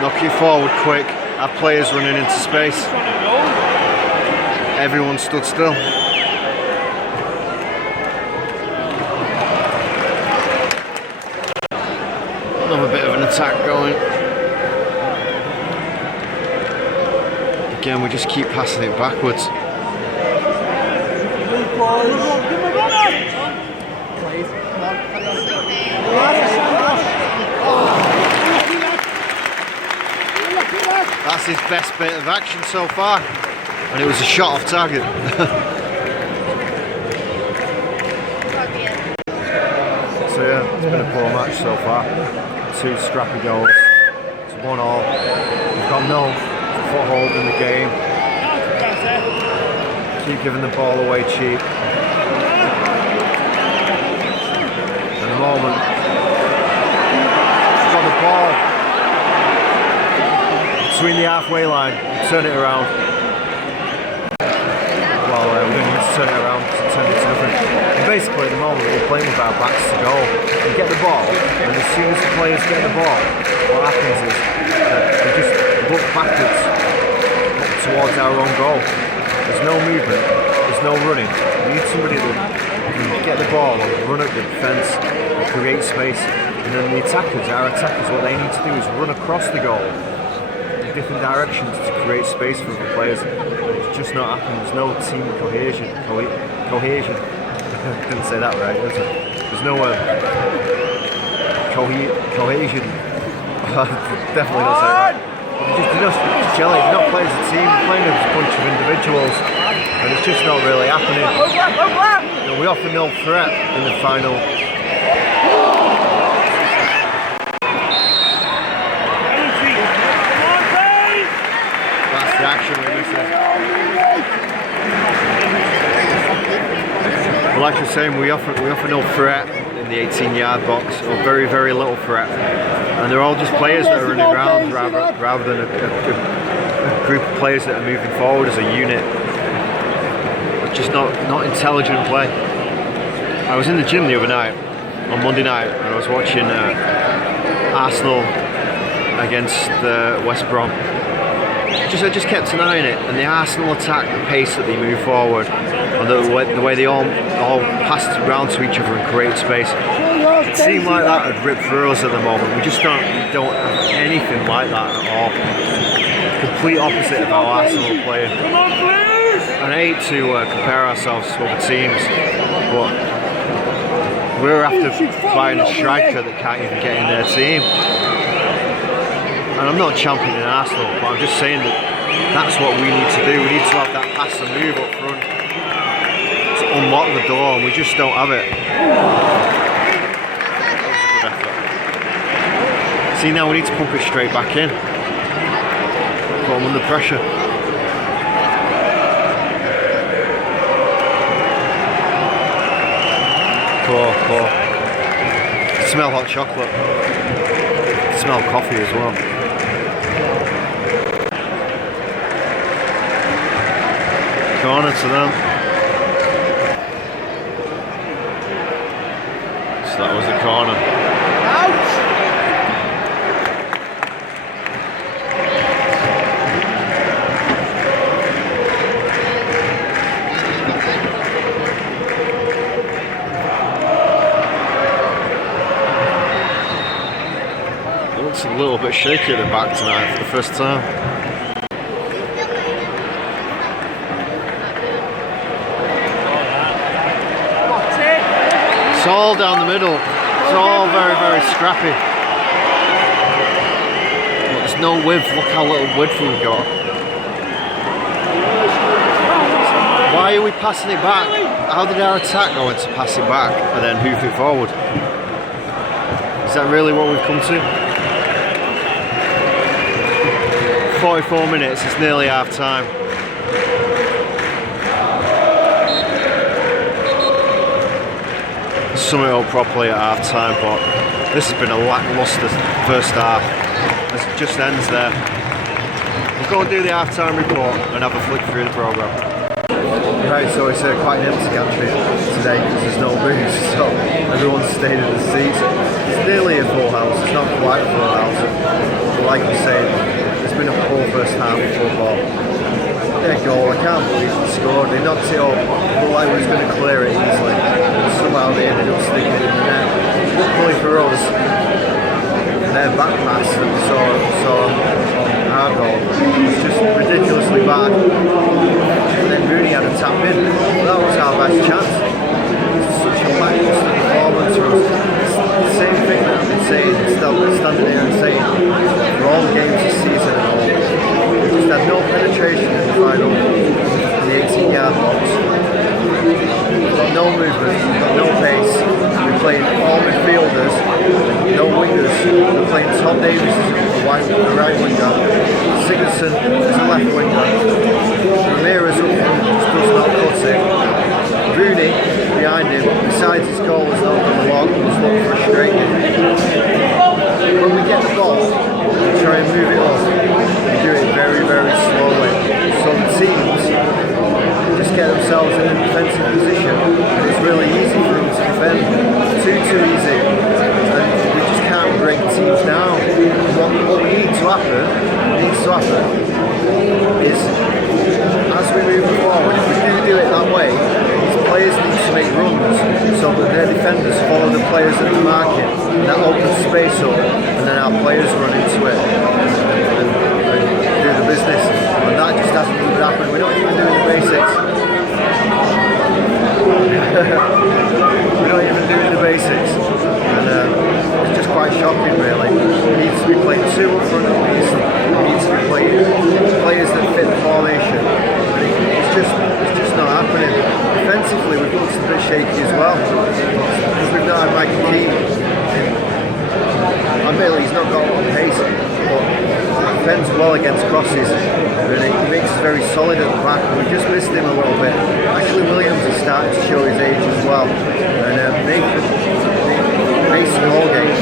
Knock it forward quick. Our players running into space. Everyone stood still. Another bit of an attack going. Again, we just keep passing it backwards. That's his best bit of action so far, and it was a shot off target. So yeah, it's been a poor match so far. Two scrappy goals. It's 1-1. We've got no foothold in the game. Keep giving the ball away cheap. At the moment, we've got the ball between the halfway line. Turn it around. Well, we don't need to turn it around to turn it to nothing. And basically, at the moment, we're playing with our backs to goal. We get the ball, and as soon as the players get the ball, what happens is they just look backwards, up towards our own goal. There's no movement, there's no running. We need somebody that can get the ball and run at the defence and create space. And then the attackers, our attackers, what they need to do is run across the goal in different directions to create space for the players. It's just not happening. There's no team cohesion. Cohesion. Didn't say that right, does it? There's no cohesion. Definitely not say that. They're just gelling. They're not playing as a team. They're playing as a bunch of individuals, and it's just not really happening. You know, we offer no threat in the final. That's the action we're missing. Well, like I was saying, we offer no threat in the 18-yard box, or very, very little threat. And they're all just players that are running around rather than a group of players that are moving forward as a unit. It's just not intelligent play. I was in the gym the other night, on Monday night, and I was watching Arsenal against West Brom. just kept denying it, and the Arsenal attack, the pace that they move forward, and the way they all pass around to each other and create space, it seemed like that would rip through us at the moment. We just don't have anything like that at all. Complete opposite of how Arsenal play. And I hate to compare ourselves to other teams, but we're after buying a striker that can't even get in their team. And I'm not championing Arsenal, but I'm just saying that that's what we need to do. We need to have that pass and move up front to unlock the door, and we just don't have it. That was a good effort. See, now we need to pump it straight back in. Put them under pressure. Cool. Smell hot chocolate. Smell coffee as well. Corner to them. So that was the corner. It looks a little bit shaky at the back tonight for the first time. It's all down the middle. It's all very, very scrappy. But there's no width. Look how little width we've got. Why are we passing it back? How did our attack go into pass it back and then hoof it forward? Is that really what we've come to? 44 minutes, it's nearly half time. Sum it up properly at half time, but this has been a lacklustre first half. It just ends there. We'll go and do the half time report and have a flick through the programme. Right, so it's quite an empty gantry today because there's no booze, so everyone's staying in the seats. It's nearly a full house, it's not quite a full house. But like we said, it's been a poor first half of football. Their goal, I can't believe they scored. They knocked it up, looked like we was going to clear it easily. And somehow they ended up sticking it in the net. Luckily for us, their back pass that we saw on our goal was just ridiculously bad. And then Rooney had a tap in. That was our best chance. It's such a lacklustre performance for us. It's the same thing that I've been saying, standing here and saying for all the games this season and all. We just had no penetration in the final, in the 18-yard box. We've got no movement, we've got no pace. We're playing all midfielders, no wingers. We're playing Tom Davies as the right winger, Sigurdsson as a left winger, Ramirez up front just does not cut it. Rooney behind him, besides his goal, has not done a lot, just look frustrated. When we get the ball, we try and move it up. We do it very, very slowly. So the teams just get themselves in a defensive position, and it's really easy for them to defend. Too easy. And we just can't break teams down. What needs to happen is, as we move forward, if we do it that way, these players need to make runs so that their defenders follow the players that are marking, and that opens space up, and then our players run into it and do the business. And that just hasn't even happened. We're not even doing the basics. We're not even doing the basics. And it's just quite shocking, really. We need to be playing two up front of these. We need to be playing players that fit the formation. And it's just not happening. Defensively, we've looked a bit shaky as well. Because we've not had Michael Keane. Admittedly, he's not got a lot of pace, but he defends well against crosses. And he makes us very solid at the back. We've just missed him a little bit. Actually, Williams is starting to show his age as well. And Mason Holgate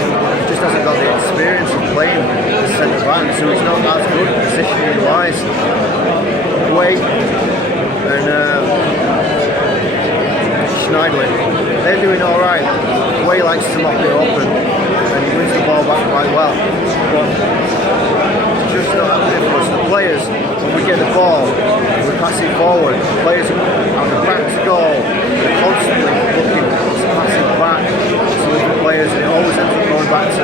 just hasn't got the experience of playing the centre back, so he's not as good positionally wise. Wade and Schneidlin, they're doing alright. Way likes to mop it up and he wins the ball back quite well. But just not happening for us. The players, when we get the ball, we pass it forward. The players have the back to goal. They're constantly looking to pass it back to the players, and it always ends up going back to.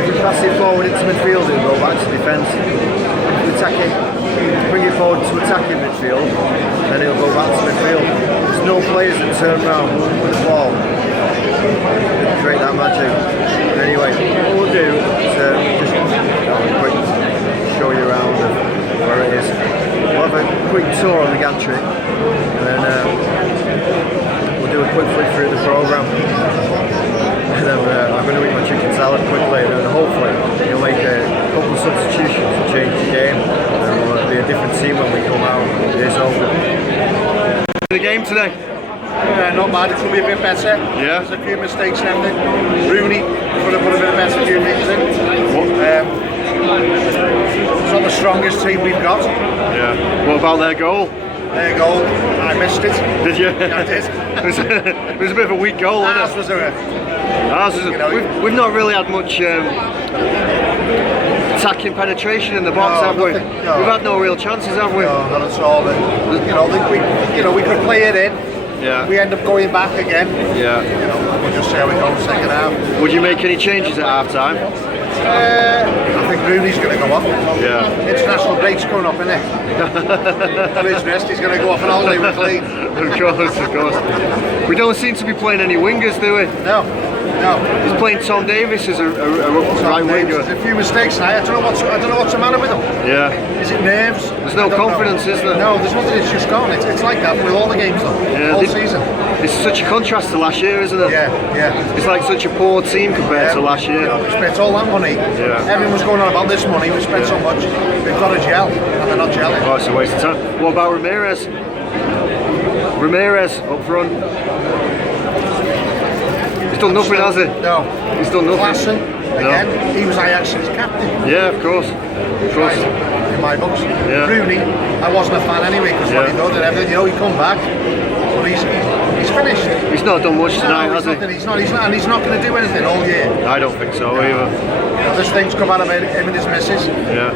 If you pass it forward into midfield, it'll go back to defence. If you attack it, bring it forward to attacking midfield, then it'll go back to midfield. There's no players that turn around with the ball and create that magic. Anyway, what we'll do is just quick show you around where it is. We'll have a quick tour on the gantry, and then we'll do a quick flick through the programme. And then I'm going to eat my chicken salad quickly, and then hopefully you'll make a couple of substitutions to change the game, and it'll be a different team when we come out. It is over. The game today? Not bad, it could be a bit better. Yeah. There's a few mistakes and everything. Rooney could have put a bit of better few things in. It's not the strongest team we've got. Yeah. What about their goal? Their goal, I missed it. Did you? Yeah, I did. It was a bit of a weak goal, wasn't it? Ours was we've not really had much attacking penetration in the box, have we? No. We've had no real chances, have we? No, not at all. We could play it in. Yeah. We end up going back again. Yeah. We'll just see how we go in the second half. Would you make any changes at half time? I think Rooney's going to go off. Yeah. International break's coming up, isn't it? On his wrist, he's going to go off on holiday with Clean. Of course. We don't seem to be playing any wingers, do we? No. He's playing Tom Davis as a right winger. There's a few mistakes now. I don't know what's the matter with him. Yeah. Is it nerves? There's no confidence, is there? No, there's nothing. It's just gone. It's like that with all the games though. Yeah, all season. It's such a contrast to last year, isn't it? Yeah. It's like such a poor team compared to last year. We spent all that money. Yeah. Everyone was going on about this money. We spent so much. We've got to gel, and they're not gelling. Oh, it's a waste of time. What about Ramirez? Ramirez up front. He's done nothing, has he? No. He's done nothing. Klassen, again, No. he was Ajax's captain. Yeah, of course. Right, in my books. Yeah. Rooney, I wasn't a fan anyway because what he done and everything. He come back, but he's finished. He's not done much tonight, has he? He's not, and he's not going to do anything all year. I don't think so either. There's things come out of him and his missus. Yeah.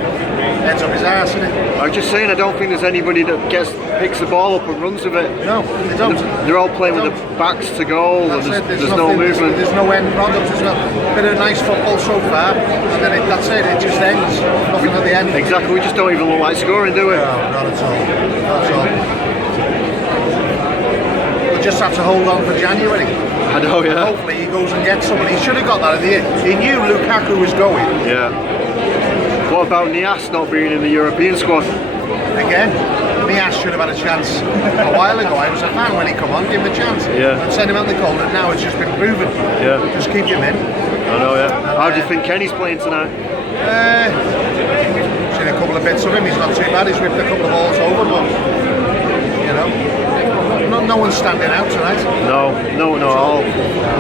Heads up his ass, isn't it? I'm just saying, I don't think there's anybody that picks the ball up and runs with it. No, they don't. They're all playing with their backs to goal, and there's no nothing, movement. There's no end product as well. Bit of nice football so far, and then that's it. It just ends. Nothing at the end. Exactly. We just don't even look like scoring, do we? No, not at all. Not at all. We just have to hold on for January. I know, yeah. Hopefully he goes and gets someone. He should have got that in the end. He knew Lukaku was going. Yeah. What about Nias not being in the European squad? Again, Nias should have had a chance a while ago. I was a fan when he come on, give him a chance. Yeah. And send him out the cold, and now it's just been proven. Yeah. Just keep him in. I know, yeah. How do you think Kenny's playing tonight? Seen a couple of bits of him. He's not too bad. He's whipped a couple of balls over, but you know, no one's standing out tonight. No, all.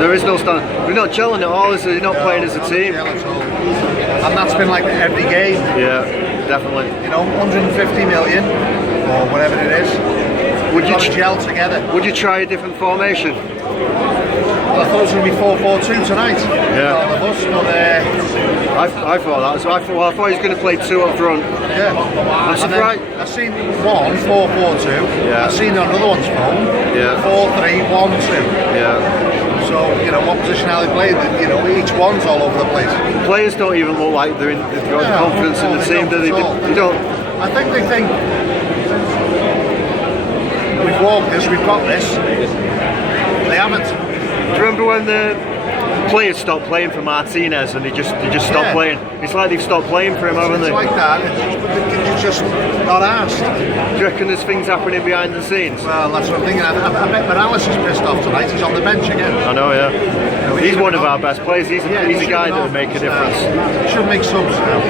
There is no stand. We're not gelling at all. Is it? You're not playing as a team. And that's been like every game. Yeah, definitely. You know, 150 million or whatever it is. Would you gel together? Would you try a different formation? Well, I thought it was going to be 4-4-2 tonight. Yeah. On the bus, but I thought that. So I thought he was going to play two up front. yeah. I'm surprised. I've seen one 4-4-2. Yeah. I've seen another one's phone. Yeah. 4-3-1-2. Yeah. So, you know, what position are they playing? You know, each one's all over the place. Players don't even look like they've got confidence in the team, do they? They don't. I think they think we've walked this, we've got this. They haven't. Do you remember when the players stopped playing for Martinez and they just stopped playing? It's like they've stopped playing for him, haven't they? It's like that. It's just not asked. Do you reckon there's things happening behind the scenes? Well, that's what I'm thinking. I bet Morales is pissed off tonight. He's on the bench again. I know, yeah. He's one of our best players. He's a guy that would make a difference. He should make subs now.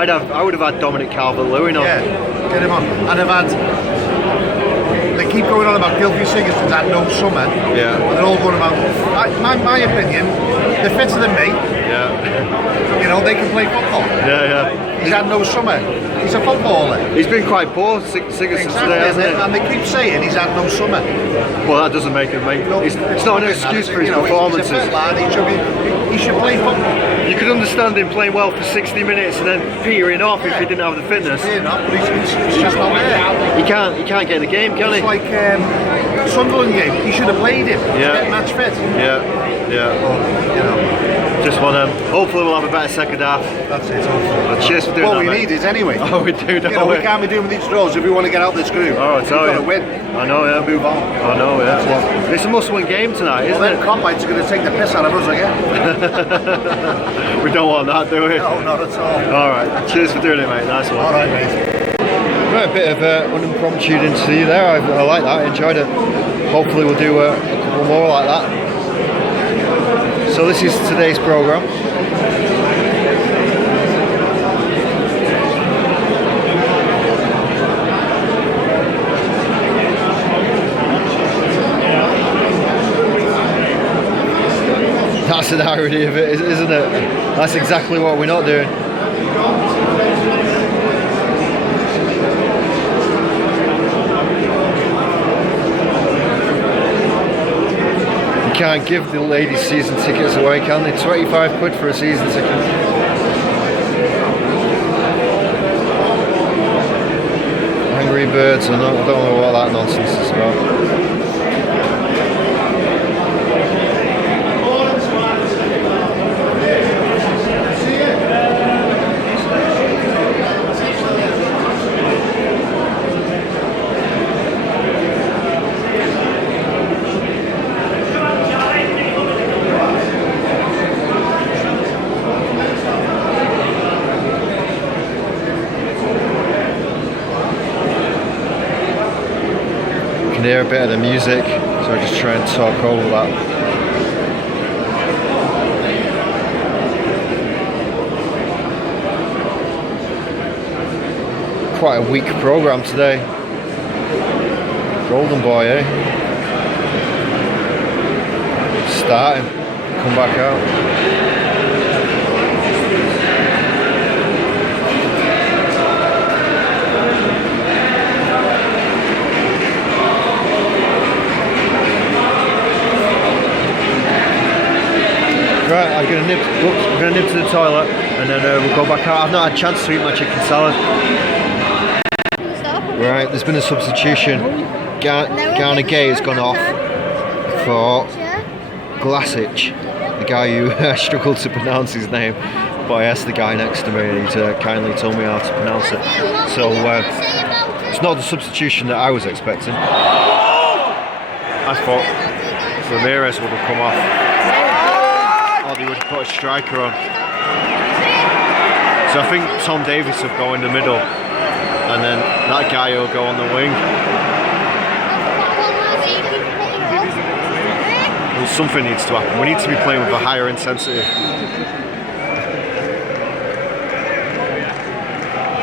I would have had Dominic Calvert-Lewin on. Yeah, get him on. I'd have had. They keep going on about Gylfi Sigurdsson's had no summer. Yeah. And they're all going about. My opinion, they're fitter than me. Yeah. You know, they can play football. Yeah. He's had no summer. He's a footballer. He's been quite poor, Sigurdsson today, hasn't he? And they keep saying he's had no summer. Well, that doesn't make him, mate. It's not an excuse for his performances. He's a fit lad. He should play football. You could understand him playing well for 60 minutes and then petering off if he didn't have the fitness. But he's just not there. He can't get in the game, can he? It's like Sunderland game. He should have played him. Yeah. To get match fit. Yeah. Well, you know, just one of them. Hopefully we'll have a better second half. that's it. Hopefully. But cheers for doing Well, that, we mate. need it anyway. Oh, we do, don't We can't be doing with these draws if we want to get out this group. Oh, I tell you. We've got to win. I know, yeah. Move on. I know, yeah. Well, it's a must-win game tonight, isn't Well, it? then Copites are going to take the piss out of us again. We don't want that, do we? No, not at all. Alright, cheers for doing it, mate. Nice one. All right, mate. Right, a bit of an impromptu interview there. I like that, I enjoyed it. Hopefully we'll do a couple more like that. So this is today's programme. That's an irony of it, isn't it? That's exactly what we're not doing. You can't give the ladies season tickets away, can they? 25 quid for a season ticket. Angry Birds, I don't know what that nonsense is about. You can hear a bit of the music, so I just try and talk over that. Quite a weak programme today. Golden Boy, eh? Starting, come back out. Right, I'm gonna nip to the toilet and then we'll go back out. I've not had a chance to eat my chicken salad. Right, there's been a substitution. Garner Gay has gone off for Vlasic, the guy who struggled to pronounce his name, but I asked the guy next to me and he's kindly told me how to pronounce it. So it's not the substitution that I was expecting. I thought Ramirez would have come off. He would have put a striker on. So I think Tom Davies will go in the middle and then that guy will go on the wing. Well, something needs to happen. We need to be playing with a higher intensity.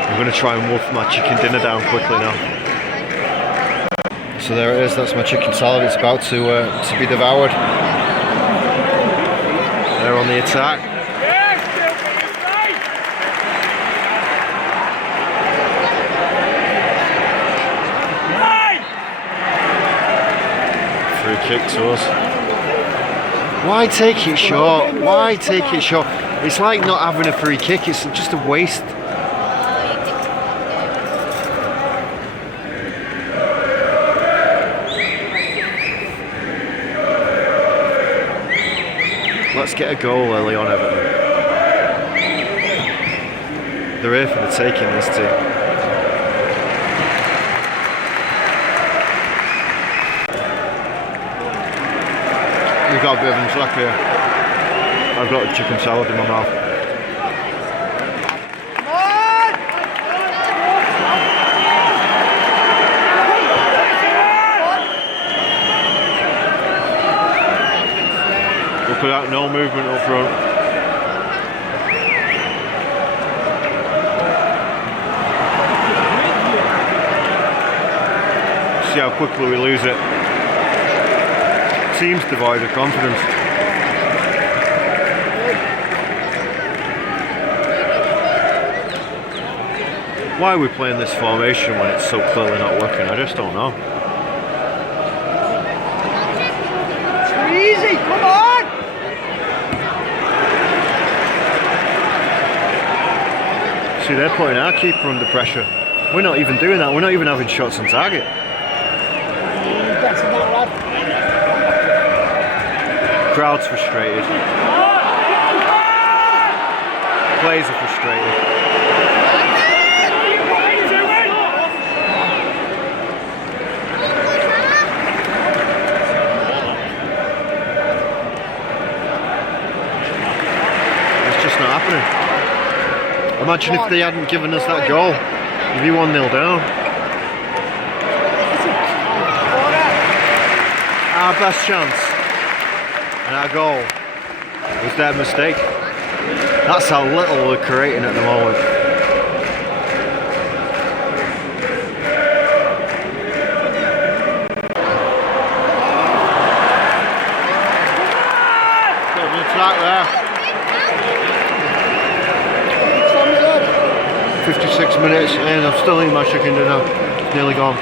I'm going to try and wolf my chicken dinner down quickly now. So there it is, that's my chicken salad. It's about to be devoured. They're on the attack. Free kick to us. Why take it short? Why take it short? It's like not having a free kick, it's just a waste. Let's get a goal early on, Everton. They're here for the taking, this team. We've got a bit of a slack here. I've got a chicken salad in my mouth. Look at that, no movement up front. See how quickly we lose it. Team's devoid of confidence. Why are we playing this formation when it's so clearly not working? I just don't know. Easy, come on! See, they're putting our keeper under pressure. We're not even doing that. We're not even having shots on target. Crowd's frustrated. Players are frustrated. It's just not happening. Imagine if they hadn't given us that goal. We'd be 1-0 down. Our best chance and our goal was their mistake. That's how little we're creating at the moment. Got an attack there. 56 minutes and I'm still eating my chicken dinner. It's nearly gone.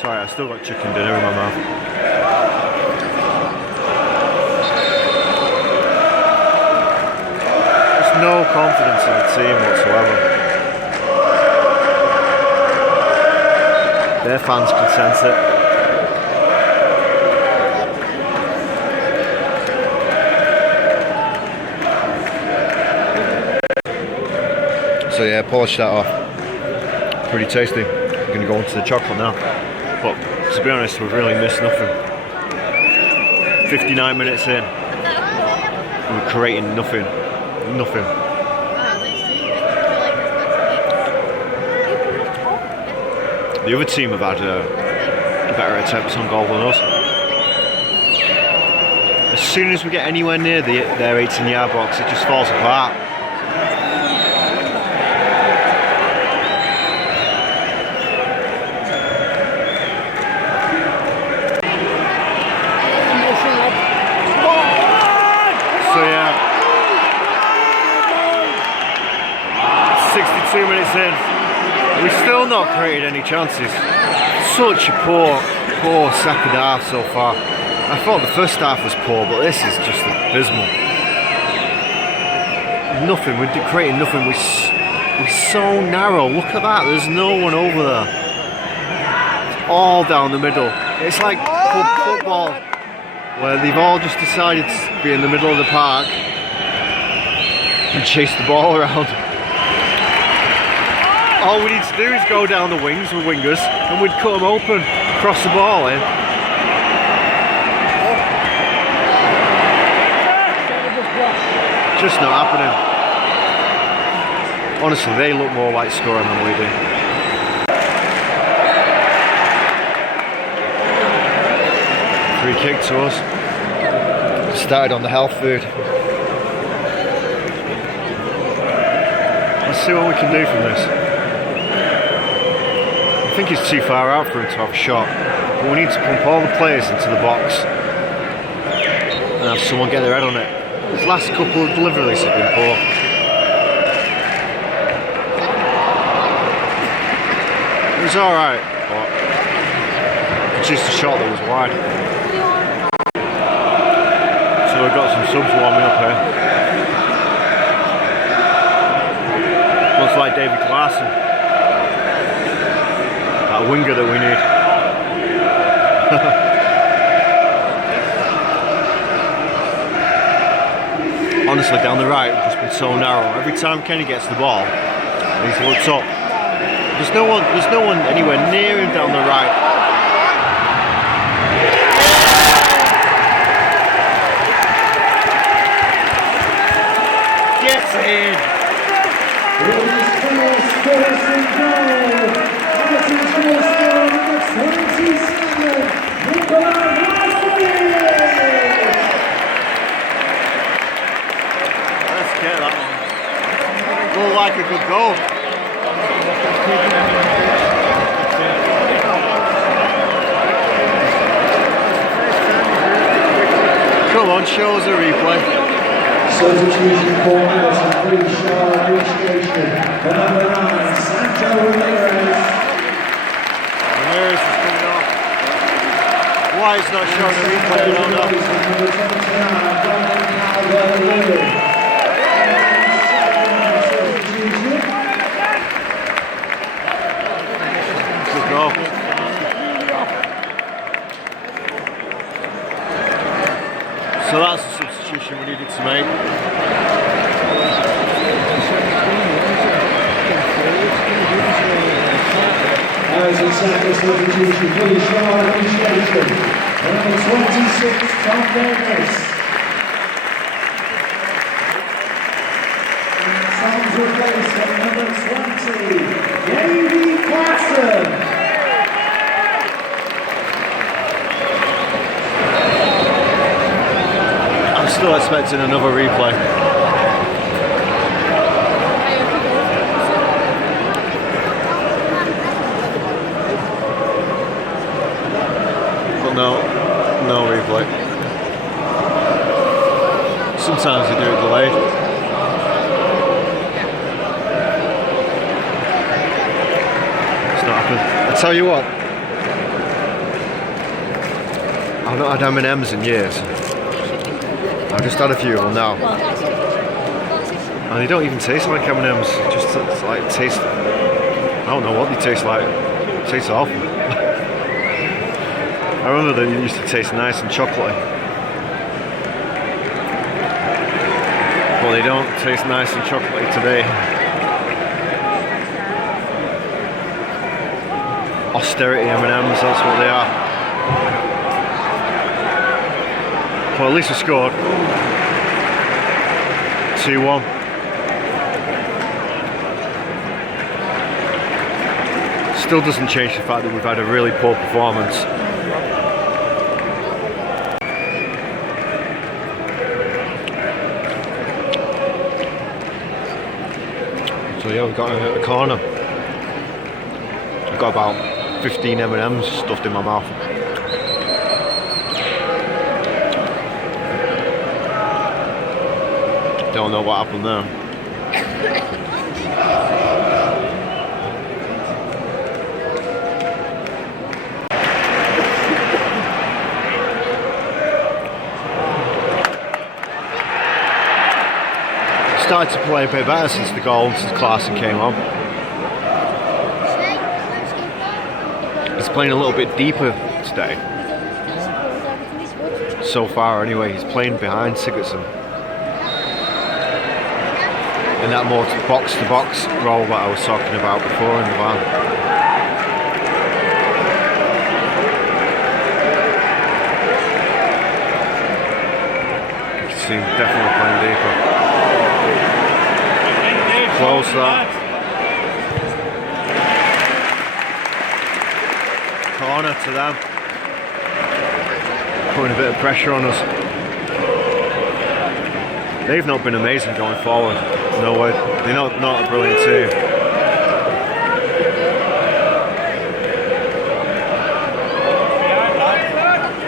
Sorry, I still got chicken dinner in my mouth. No confidence in the team whatsoever. Their fans can sense it. So yeah, polish that off. Pretty tasty. I'm going to go into the chocolate now. But to be honest, we've really missed nothing. 59 minutes in, we're creating nothing. Nothing. The other team have had better attempts on goal than us. As soon as we get anywhere near their 18-yard box, it just falls apart. So yeah. 62 minutes in, we've still not created any chances. Such a poor second half so far. I thought the first half was poor, but this is just abysmal. Nothing, we're creating nothing. We're so narrow. Look at that, there's no one over there. It's all down the middle. It's like club football, where they've all just decided to be in the middle of the park and chase the ball around. All we need to do is go down the wings with wingers and we'd cut them open, cross the ball in. Just not happening. Honestly, they look more like scoring than we do. Free kick to us. Started on the health food. Let's see what we can do from this. I think it's too far out for him to have a shot, but we need to pump all the players into the box and have someone get their head on it. His last couple of deliveries have been poor. It was alright, but it's just a shot that was wide. So we've got some subs warming up here. Looks like David Larson. That winger that we need. Honestly, down the right, we've just been so narrow. Every time Kenny gets the ball, he's looked up. There's no one anywhere near him down the right. Get in! like a good goal. Come on, show us a replay. Substitution for Everton, free shot appreciation for number 9, Sancho Ramirez. Ramirez is coming off. Why it's not showing a replay, I don't know. Good goal. So that's the substitution we needed to make. As a second substitution, fully strong appreciation. Number 26, Tom Davis. Someone's replaced at number 20, Davy Claxton. I'm still expecting another replay. But no replay. Sometimes they do it delayed. It's not happened. I tell you what, I've not had M&M's in years. I've just had a few of them now, and they don't even taste like M&M's. Just like taste. I don't know what they taste like. It tastes awful. I remember they used to taste nice and chocolatey, well, they don't taste nice and chocolatey today. Austerity M&M's. That's what they are. Well, at least we scored. 2-1. Still doesn't change the fact that we've had a really poor performance. So yeah, we've got a corner. I've got about 15 M&M's stuffed in my mouth. Don't know what happened there. Started to play a bit better since the goal, since Clarkson came on. He's playing a little bit deeper today. So far anyway, he's playing behind Sigurdsson. In that more box-to-box role that I was talking about before in the van. You can see him definitely playing deeper. Close that. Corner to them. Putting a bit of pressure on us. They've not been amazing going forward. No way. They're not a brilliant team.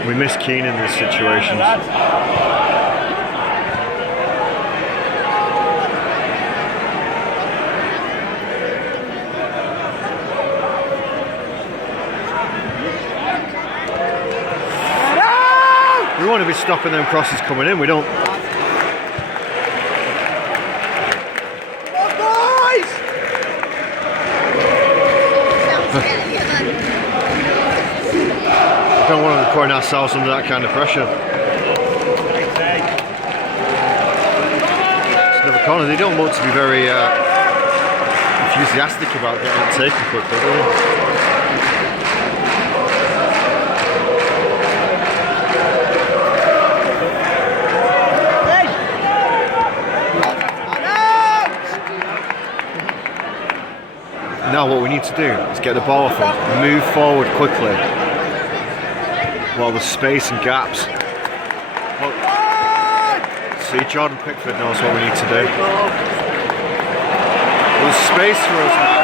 We miss Keane in these situations. We want to be stopping them crosses coming in. We don't. We don't want to be putting ourselves under that kind of pressure. It's another corner. They don't look to be very enthusiastic about getting it taken quickly, do they? Now what we need to do is get the ball off them, move forward quickly while there's space and gaps. Well, see, Jordan Pickford knows what we need to do. There's space for us now.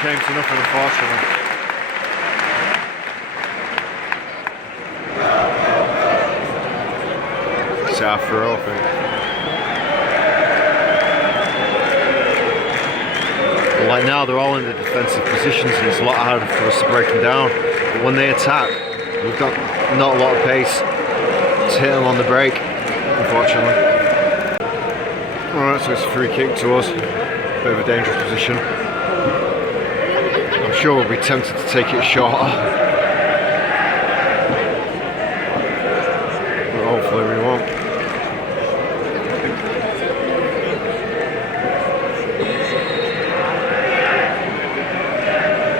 Came to nothing, unfortunately. It's our throw, I think. But like now, they're all in the defensive positions, and it's a lot harder for us to break them down. But when they attack, we've got not a lot of pace to hit them on the break, unfortunately. Alright, so it's a free kick to us. Bit of a dangerous position. I'm sure we'll be tempted to take it shorter. But hopefully we won't.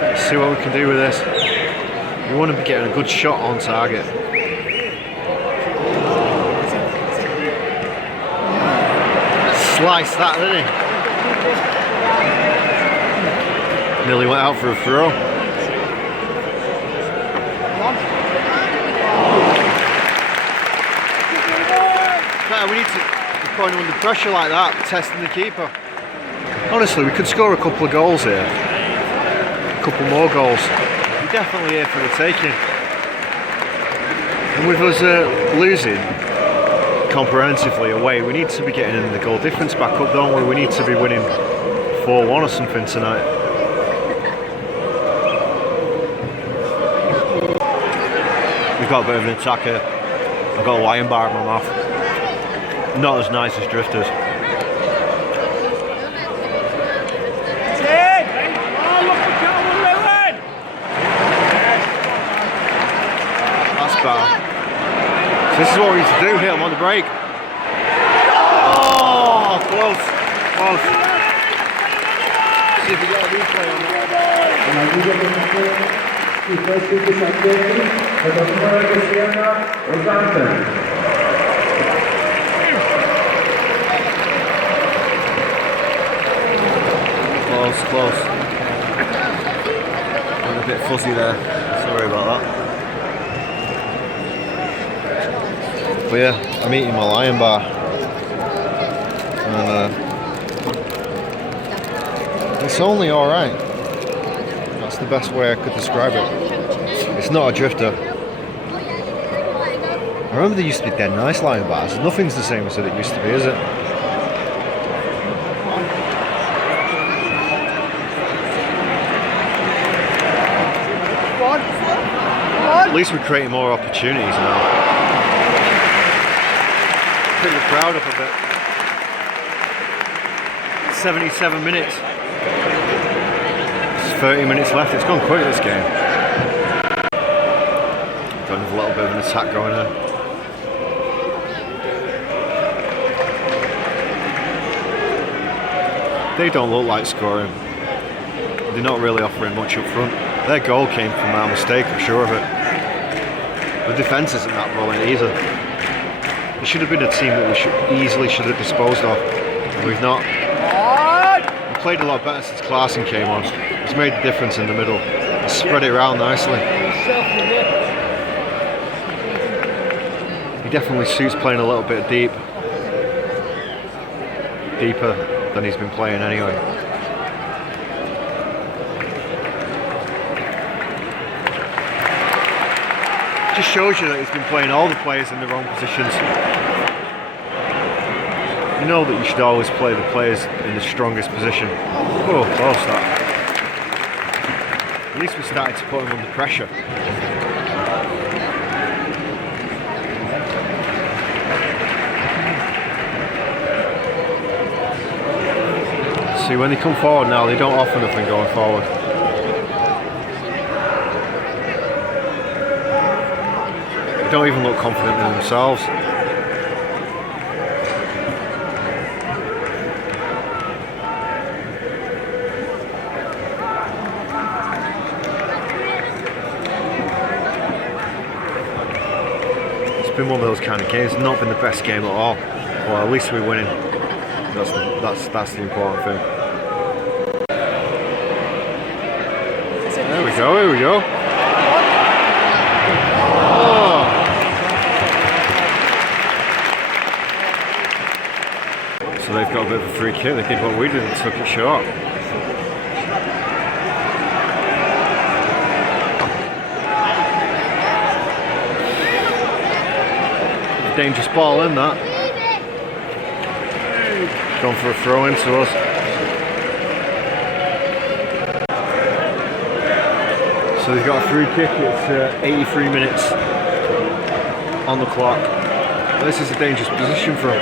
Let's see what we can do with this. We want to be getting a good shot on target. Slice that, didn't he? Nearly went out for a throw. We need to be putting under pressure like that, testing the keeper. Honestly, we could score a couple of goals here. A couple more goals. We're definitely here for the taking. And with us losing comprehensively away, we need to be getting in the goal difference back up, don't we? We need to be winning 4-1 or something tonight. We've got a bit of an attacker. I've got a lion bar in my mouth. Not as nice as Drifters. That's bad. So this is what we need to do here. I'm on the break. Oh, close. Close. See if we get a replay on that. Close. I'm a bit fuzzy there. Sorry about that. But yeah, I'm eating my lion bar. And it's only alright. That's the best way I could describe it. It's not a drifter. I remember they used to be dead nice lion bars. Nothing's the same as it used to be, is it? At least we're creating more opportunities now. Pick the crowd up a bit. 77 minutes. There's 30 minutes left. It's gone quick, this game. Got a little bit of an attack going there. They don't look like scoring. They're not really offering much up front. Their goal came from our mistake, I'm sure of it. The defence isn't that brilliant either. It should have been a team that we easily should have disposed of. And we've not. We played a lot better since Klaassen came on. It's made the difference in the middle. It's spread it around nicely. He definitely suits playing a little bit deep. Deeper than he's been playing anyway. Just shows you that he's been playing all the players in their own positions. You know that you should always play the players in the strongest position. Oh, close that. At least we started to put him under pressure. See, when they come forward now, they don't offer nothing going forward. Don't even look confident in themselves. It's been one of those kind of games. Not been the best game at all. Well, at least we're winning. That's the important thing. There we go. Here we go. got a bit of a free kick. They did what we did and took it short. Dangerous ball in that. Gone for a throw in to us. So they've got a free kick. It's 83 minutes on the clock. This is a dangerous position for him.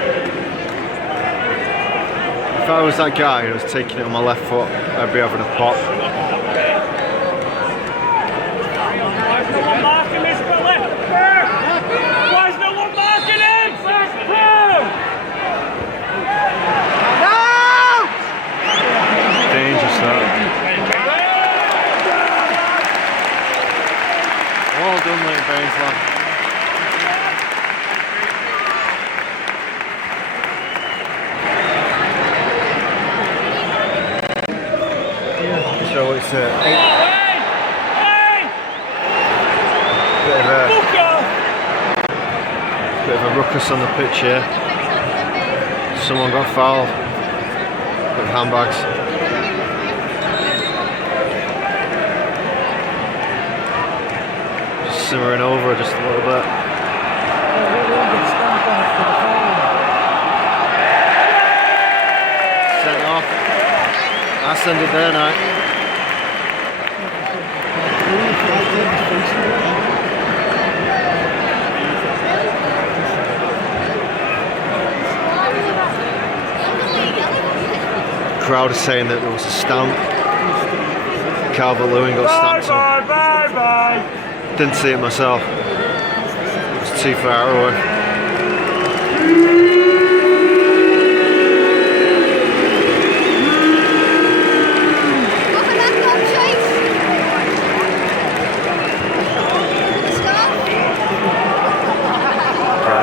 If I was that guy who was taking it on my left foot, I'd be having a pop. Dangerous that. Well done, Leighton Baines. So it's bit of a ruckus on the pitch here. Someone got fouled with handbags. Just simmering over just a little bit. Sent off. I send it there now. Crowd is saying that there was a stamp. Calvert-Lewin got stamped on. Bye. Didn't see it myself. It was too far away.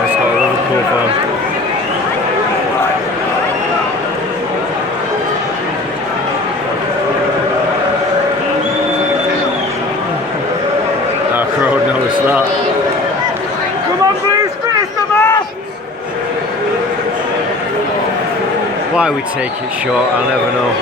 It's got a Liverpool fan. Crowd noticed that. Come on, Blues, finish them off! Why we take it short, I'll never know.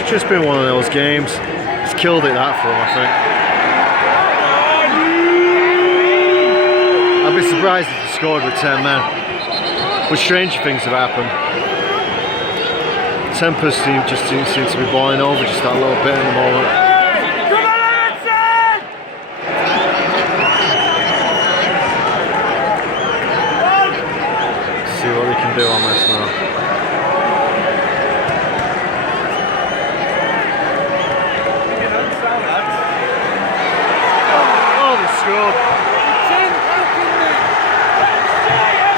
It's just been one of those games. Killed it that for him, I think. I'd be surprised if he scored with 10 men. But stranger things have happened. Tempers just seem to be boiling over just that little bit in the moment. Come on, Everton! See what they can do on this now.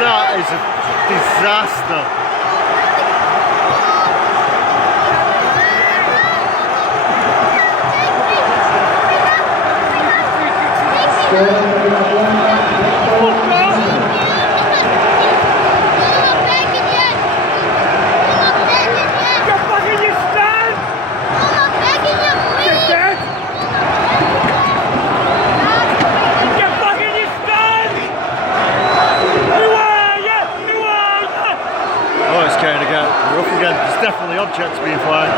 That is a disaster. There's definitely objects being fired.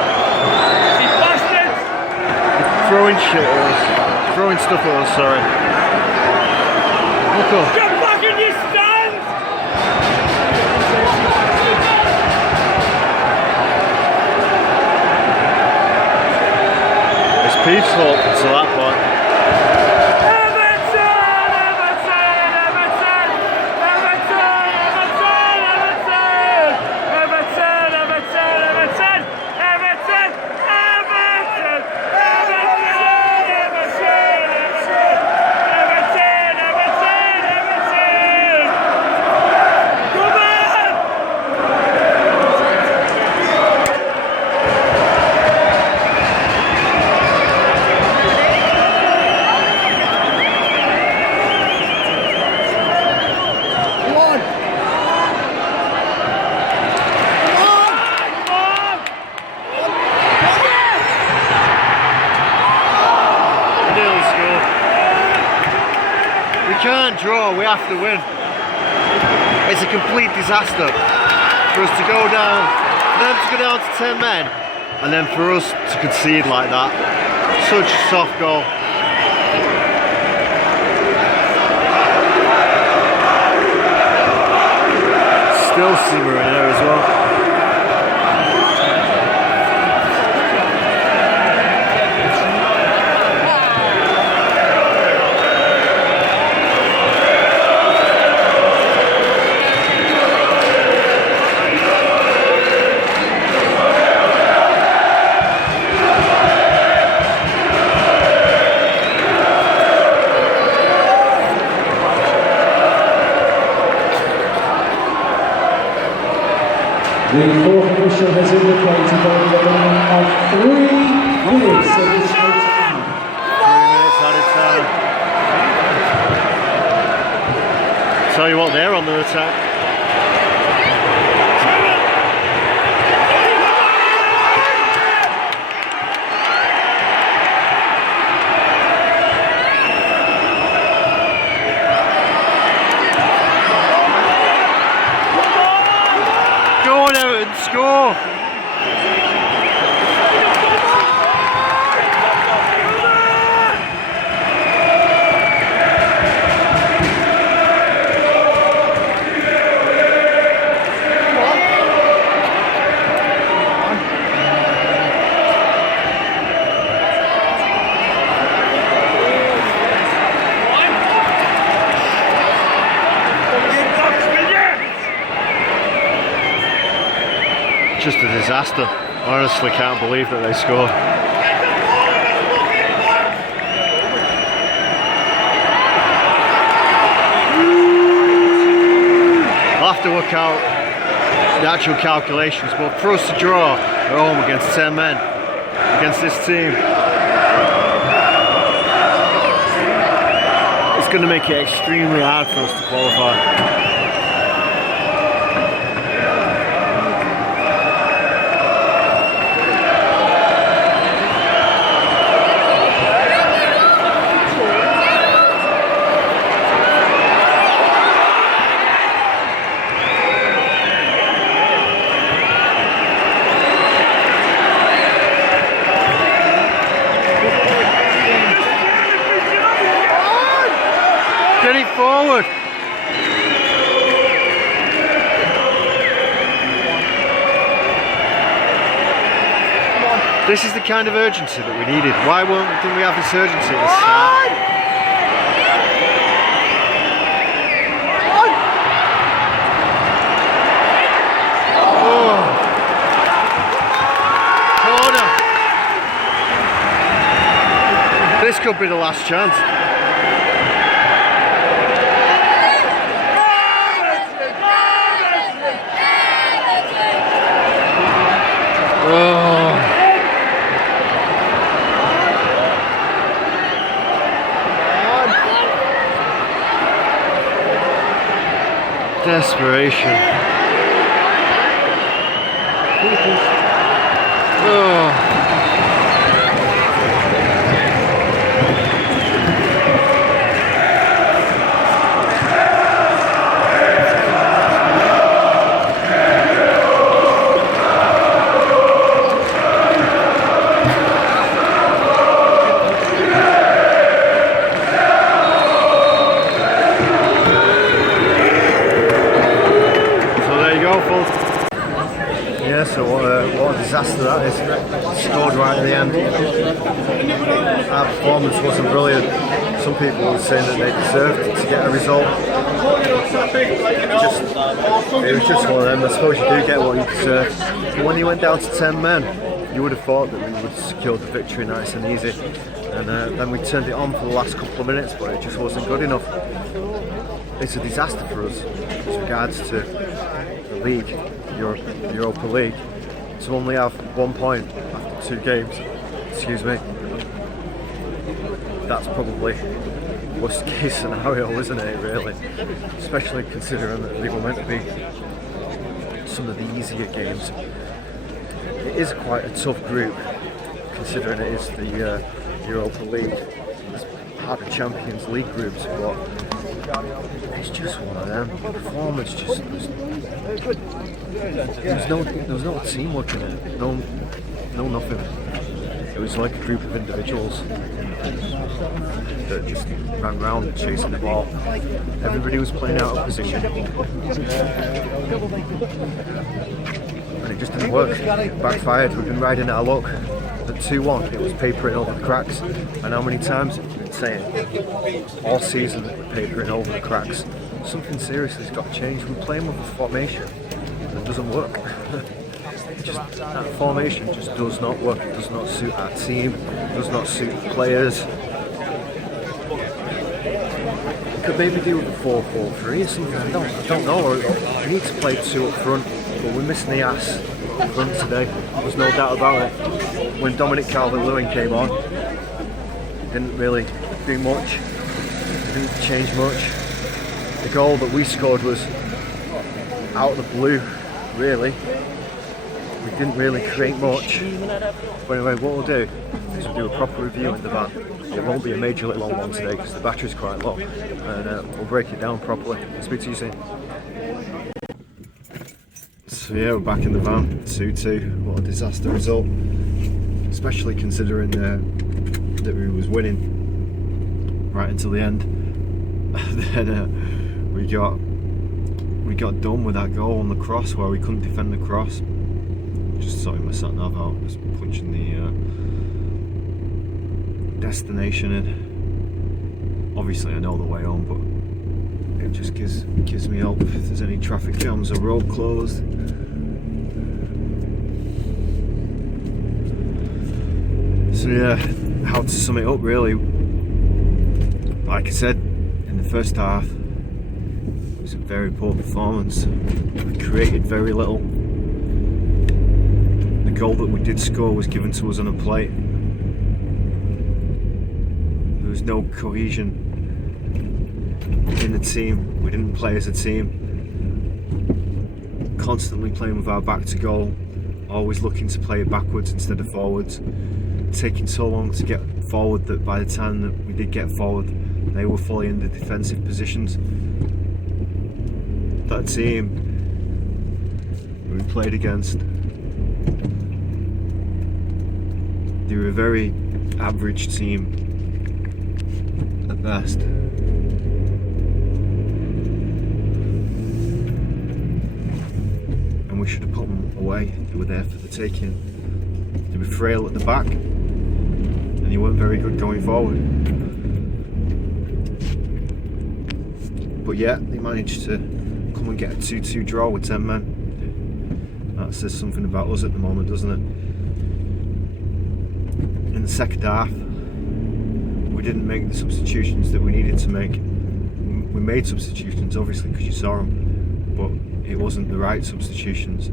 Throwing shit at us. Throwing stuff at us, sorry. Look up. Get back in your stands! It's peaceful until that point. can't draw, we have to win. It's a complete disaster for us to go down, for them to go down to 10 men, and then for us to concede like that. Such a soft goal. Still simmering there as well. The fourth official has indicated by the minimum of 3 minutes of additional time. 3 minutes added time. Tell you what, they're on their attack. Go on, Everton, score! Just a disaster. Honestly, can't believe that they scored. I'll have to work out the actual calculations, but for us to draw at home against 10 men, against this team, it's going to make it extremely hard for us to qualify. Get it forward! This is the kind of urgency that we needed. Why didn't we have this urgency at the start? Oh. Corner! This could be the last chance. Oh. Desperation. Oh. Yeah, so what a disaster that is. Scored right at the end. Our performance wasn't brilliant. Some people were saying that they deserved to get a result. It was just one of them. I suppose you do get what you deserve. But when you went down to 10 men, you would have thought that we would have secured the victory nice and easy. And then we turned it on for the last couple of minutes, but it just wasn't good enough. It's a disaster for us as regards to the league, the Europa League. To only have 1 point after 2 games, excuse me, that's probably worst case scenario, isn't it, really? Especially considering that they were meant to be some of the easier games. It is quite a tough group, considering it is the Europa League. It's part of Champions League groups, but It's just one of them. The performance just there was no teamwork in it. No nothing. It was like a group of individuals that just ran around chasing the ball. Everybody was playing out of position. And it just didn't work. Backfired. We've been riding our luck. At 2-1, it was papering over the cracks. And how many times have we been saying all season that we're papering over the cracks? Something seriously has got to change. We're playing with a formation that doesn't work. That formation just does not work. It does not suit our team. It does not suit the players. We could maybe do with a 4-4-3 or something. I don't know. Or we need to play 2 up front, but we're missing the ass up front today. There's no doubt about it. When Dominic Calvert-Lewin came on, didn't really do much. Didn't change much. The goal that we scored was out of the blue, really. We didn't really create much. But anyway, what we'll do is we'll do a proper review in the van. It won't be a majorly long one today because the battery's quite low. And we'll break it down properly. Speak to you soon. So yeah, we're back in the van, 2-2. What a disaster result. Especially considering that we was winning right until the end. Then we got done with that goal on the cross where we couldn't defend the cross. Just sorting my sat nav out, just punching the destination in. Obviously I know the way home, but it just gives me hope if there's any traffic jams or road closed. So yeah, how to sum it up really, like I said, in the first half, it was a very poor performance. We created very little. The goal that we did score was given to us on a plate. There was no cohesion in the team. We didn't play as a team. Constantly playing with our back to goal, always looking to play backwards instead of forwards. Taking so long to get forward that by the time that we did get forward, they were fully in the defensive positions. That team we played against, they were a very average team at best. And we should have put them away. They were there for the taking. They were frail at the back, and they weren't very good going forward. But yeah, they managed to come and get a 2-2 draw with 10 men. That says something about us at the moment, doesn't it? In the second half, we didn't make the substitutions that we needed to make. We made substitutions, obviously, because you saw them, but it wasn't the right substitutions.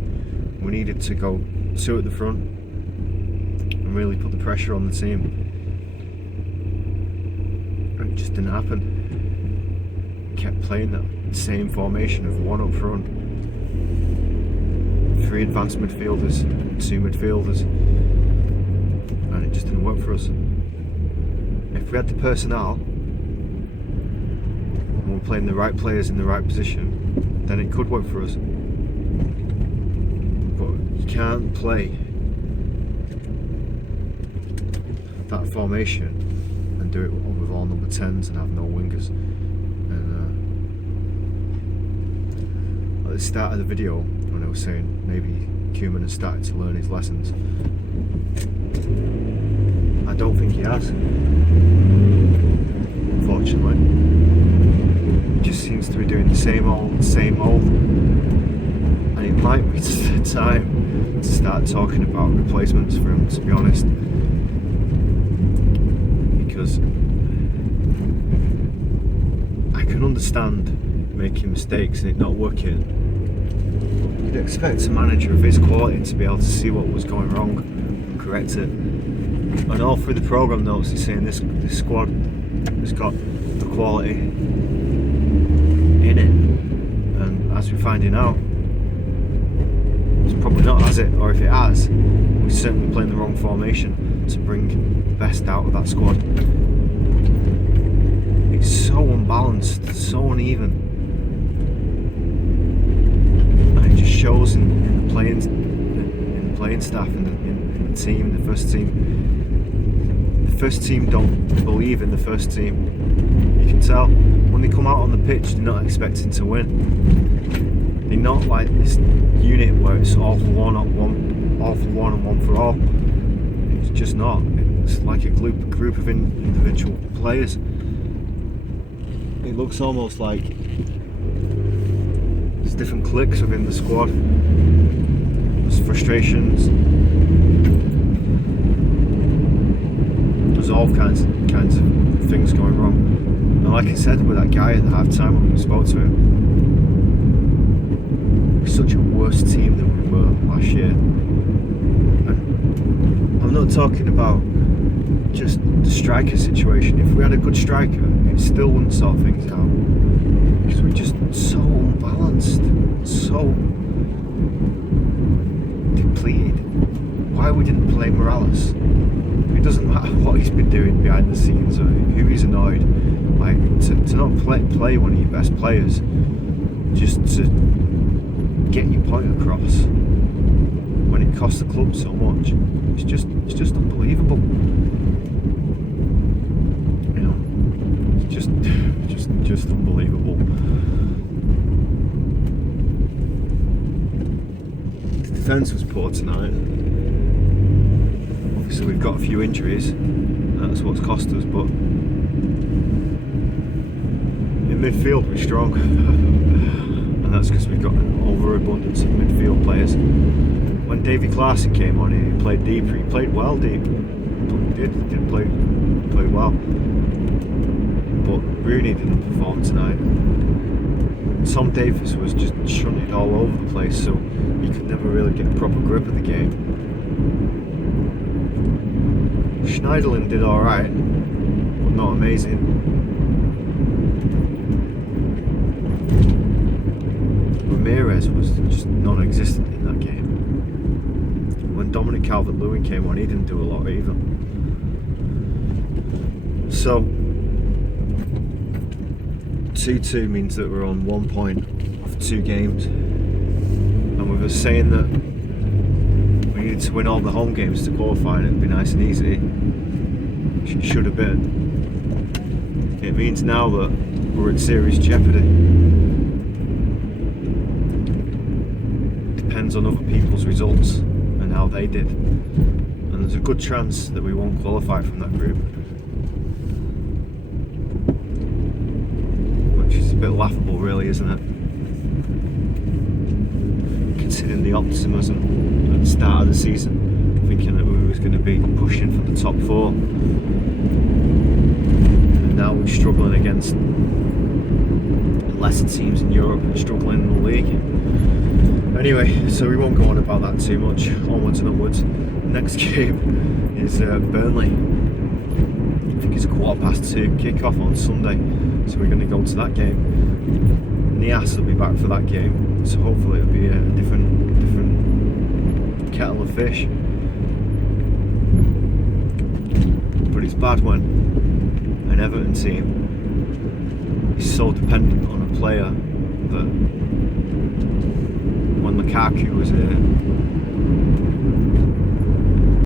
We needed to go 2 at the front and really put the pressure on the team. And it just didn't happen. Kept playing that same formation of 1 up front, 3 advanced midfielders, 2 midfielders, and it just didn't work for us. If we had the personnel and we were playing the right players in the right position, then it could work for us. But you can't play that formation and do it with all number 10s and have no wingers. At the start of the video, when I was saying maybe Koeman has started to learn his lessons, I don't think he has, unfortunately. He just seems to be doing the same old, and it might be time to start talking about replacements for him, to be honest, because I can understand making mistakes and it not working. You'd expect a manager of his quality to be able to see what was going wrong and correct it. And all through the programme notes he's saying this squad has got the quality in it, and as we're finding out, it's probably not, has it? Or if it has, we're certainly playing the wrong formation to bring the best out of that squad. It It's so unbalanced, so uneven, and it just shows in the playing staff and in the team, the first team. The first team don't believe in the first team. You can tell when they come out on the pitch, they're not expecting to win. They're not like this unit where it's all for one and one for all. It's just not. It's like a group of individual players. It looks almost like there's different cliques within the squad. There's frustrations. There's all kinds of things going wrong. And like I said with that guy at the half time when we spoke to him, we're such a worse team than we were last year. And I'm not talking about just the striker situation. If we had a good striker, it still wouldn't sort things out. Because we're just so unbalanced, so depleted. Why we didn't play Morales? It doesn't matter what he's been doing behind the scenes or who he's annoyed. Like to not play one of your best players, just to get your point across when it costs the club so much. It's just unbelievable. You know, it's just unbelievable. The defence was poor tonight. Obviously we've got a few injuries. That's what's cost us, but in midfield we're strong. And that's because we've got an overabundance of midfield players. When Davy Clarkson came on, he played deeper. He played well deep. He did play well. But Rooney didn't perform tonight. Tom Davies was just shunted all over the place, so you could never really get a proper grip of the game. Schneiderlin did alright, but not amazing. Ramirez was just non-existent in that game. When Dominic Calvert-Lewin came on, he didn't do a lot either. So 2-2 means that we're on 1 point of 2 games, and we were saying that we needed to win all the home games to qualify and it'd be nice and easy. It should have been. It means now that we're in serious jeopardy. Depends on other people's results and how they did, and there's a good chance that we won't qualify from that group, which is a bit laughable really, isn't it, considering the optimism at the start of the season, thinking that we was going to be pushing for the top 4, and now we're struggling against lesser teams in Europe and struggling in the league. Anyway, so we won't go on about that too much. Onwards and upwards. Next game is Burnley. I think it's 2:15 kick-off on Sunday, so we're going to go to that game. Nias will be back for that game, so hopefully it'll be a different kettle of fish. But it's bad when an Everton team is so dependent on a player that when Lukaku was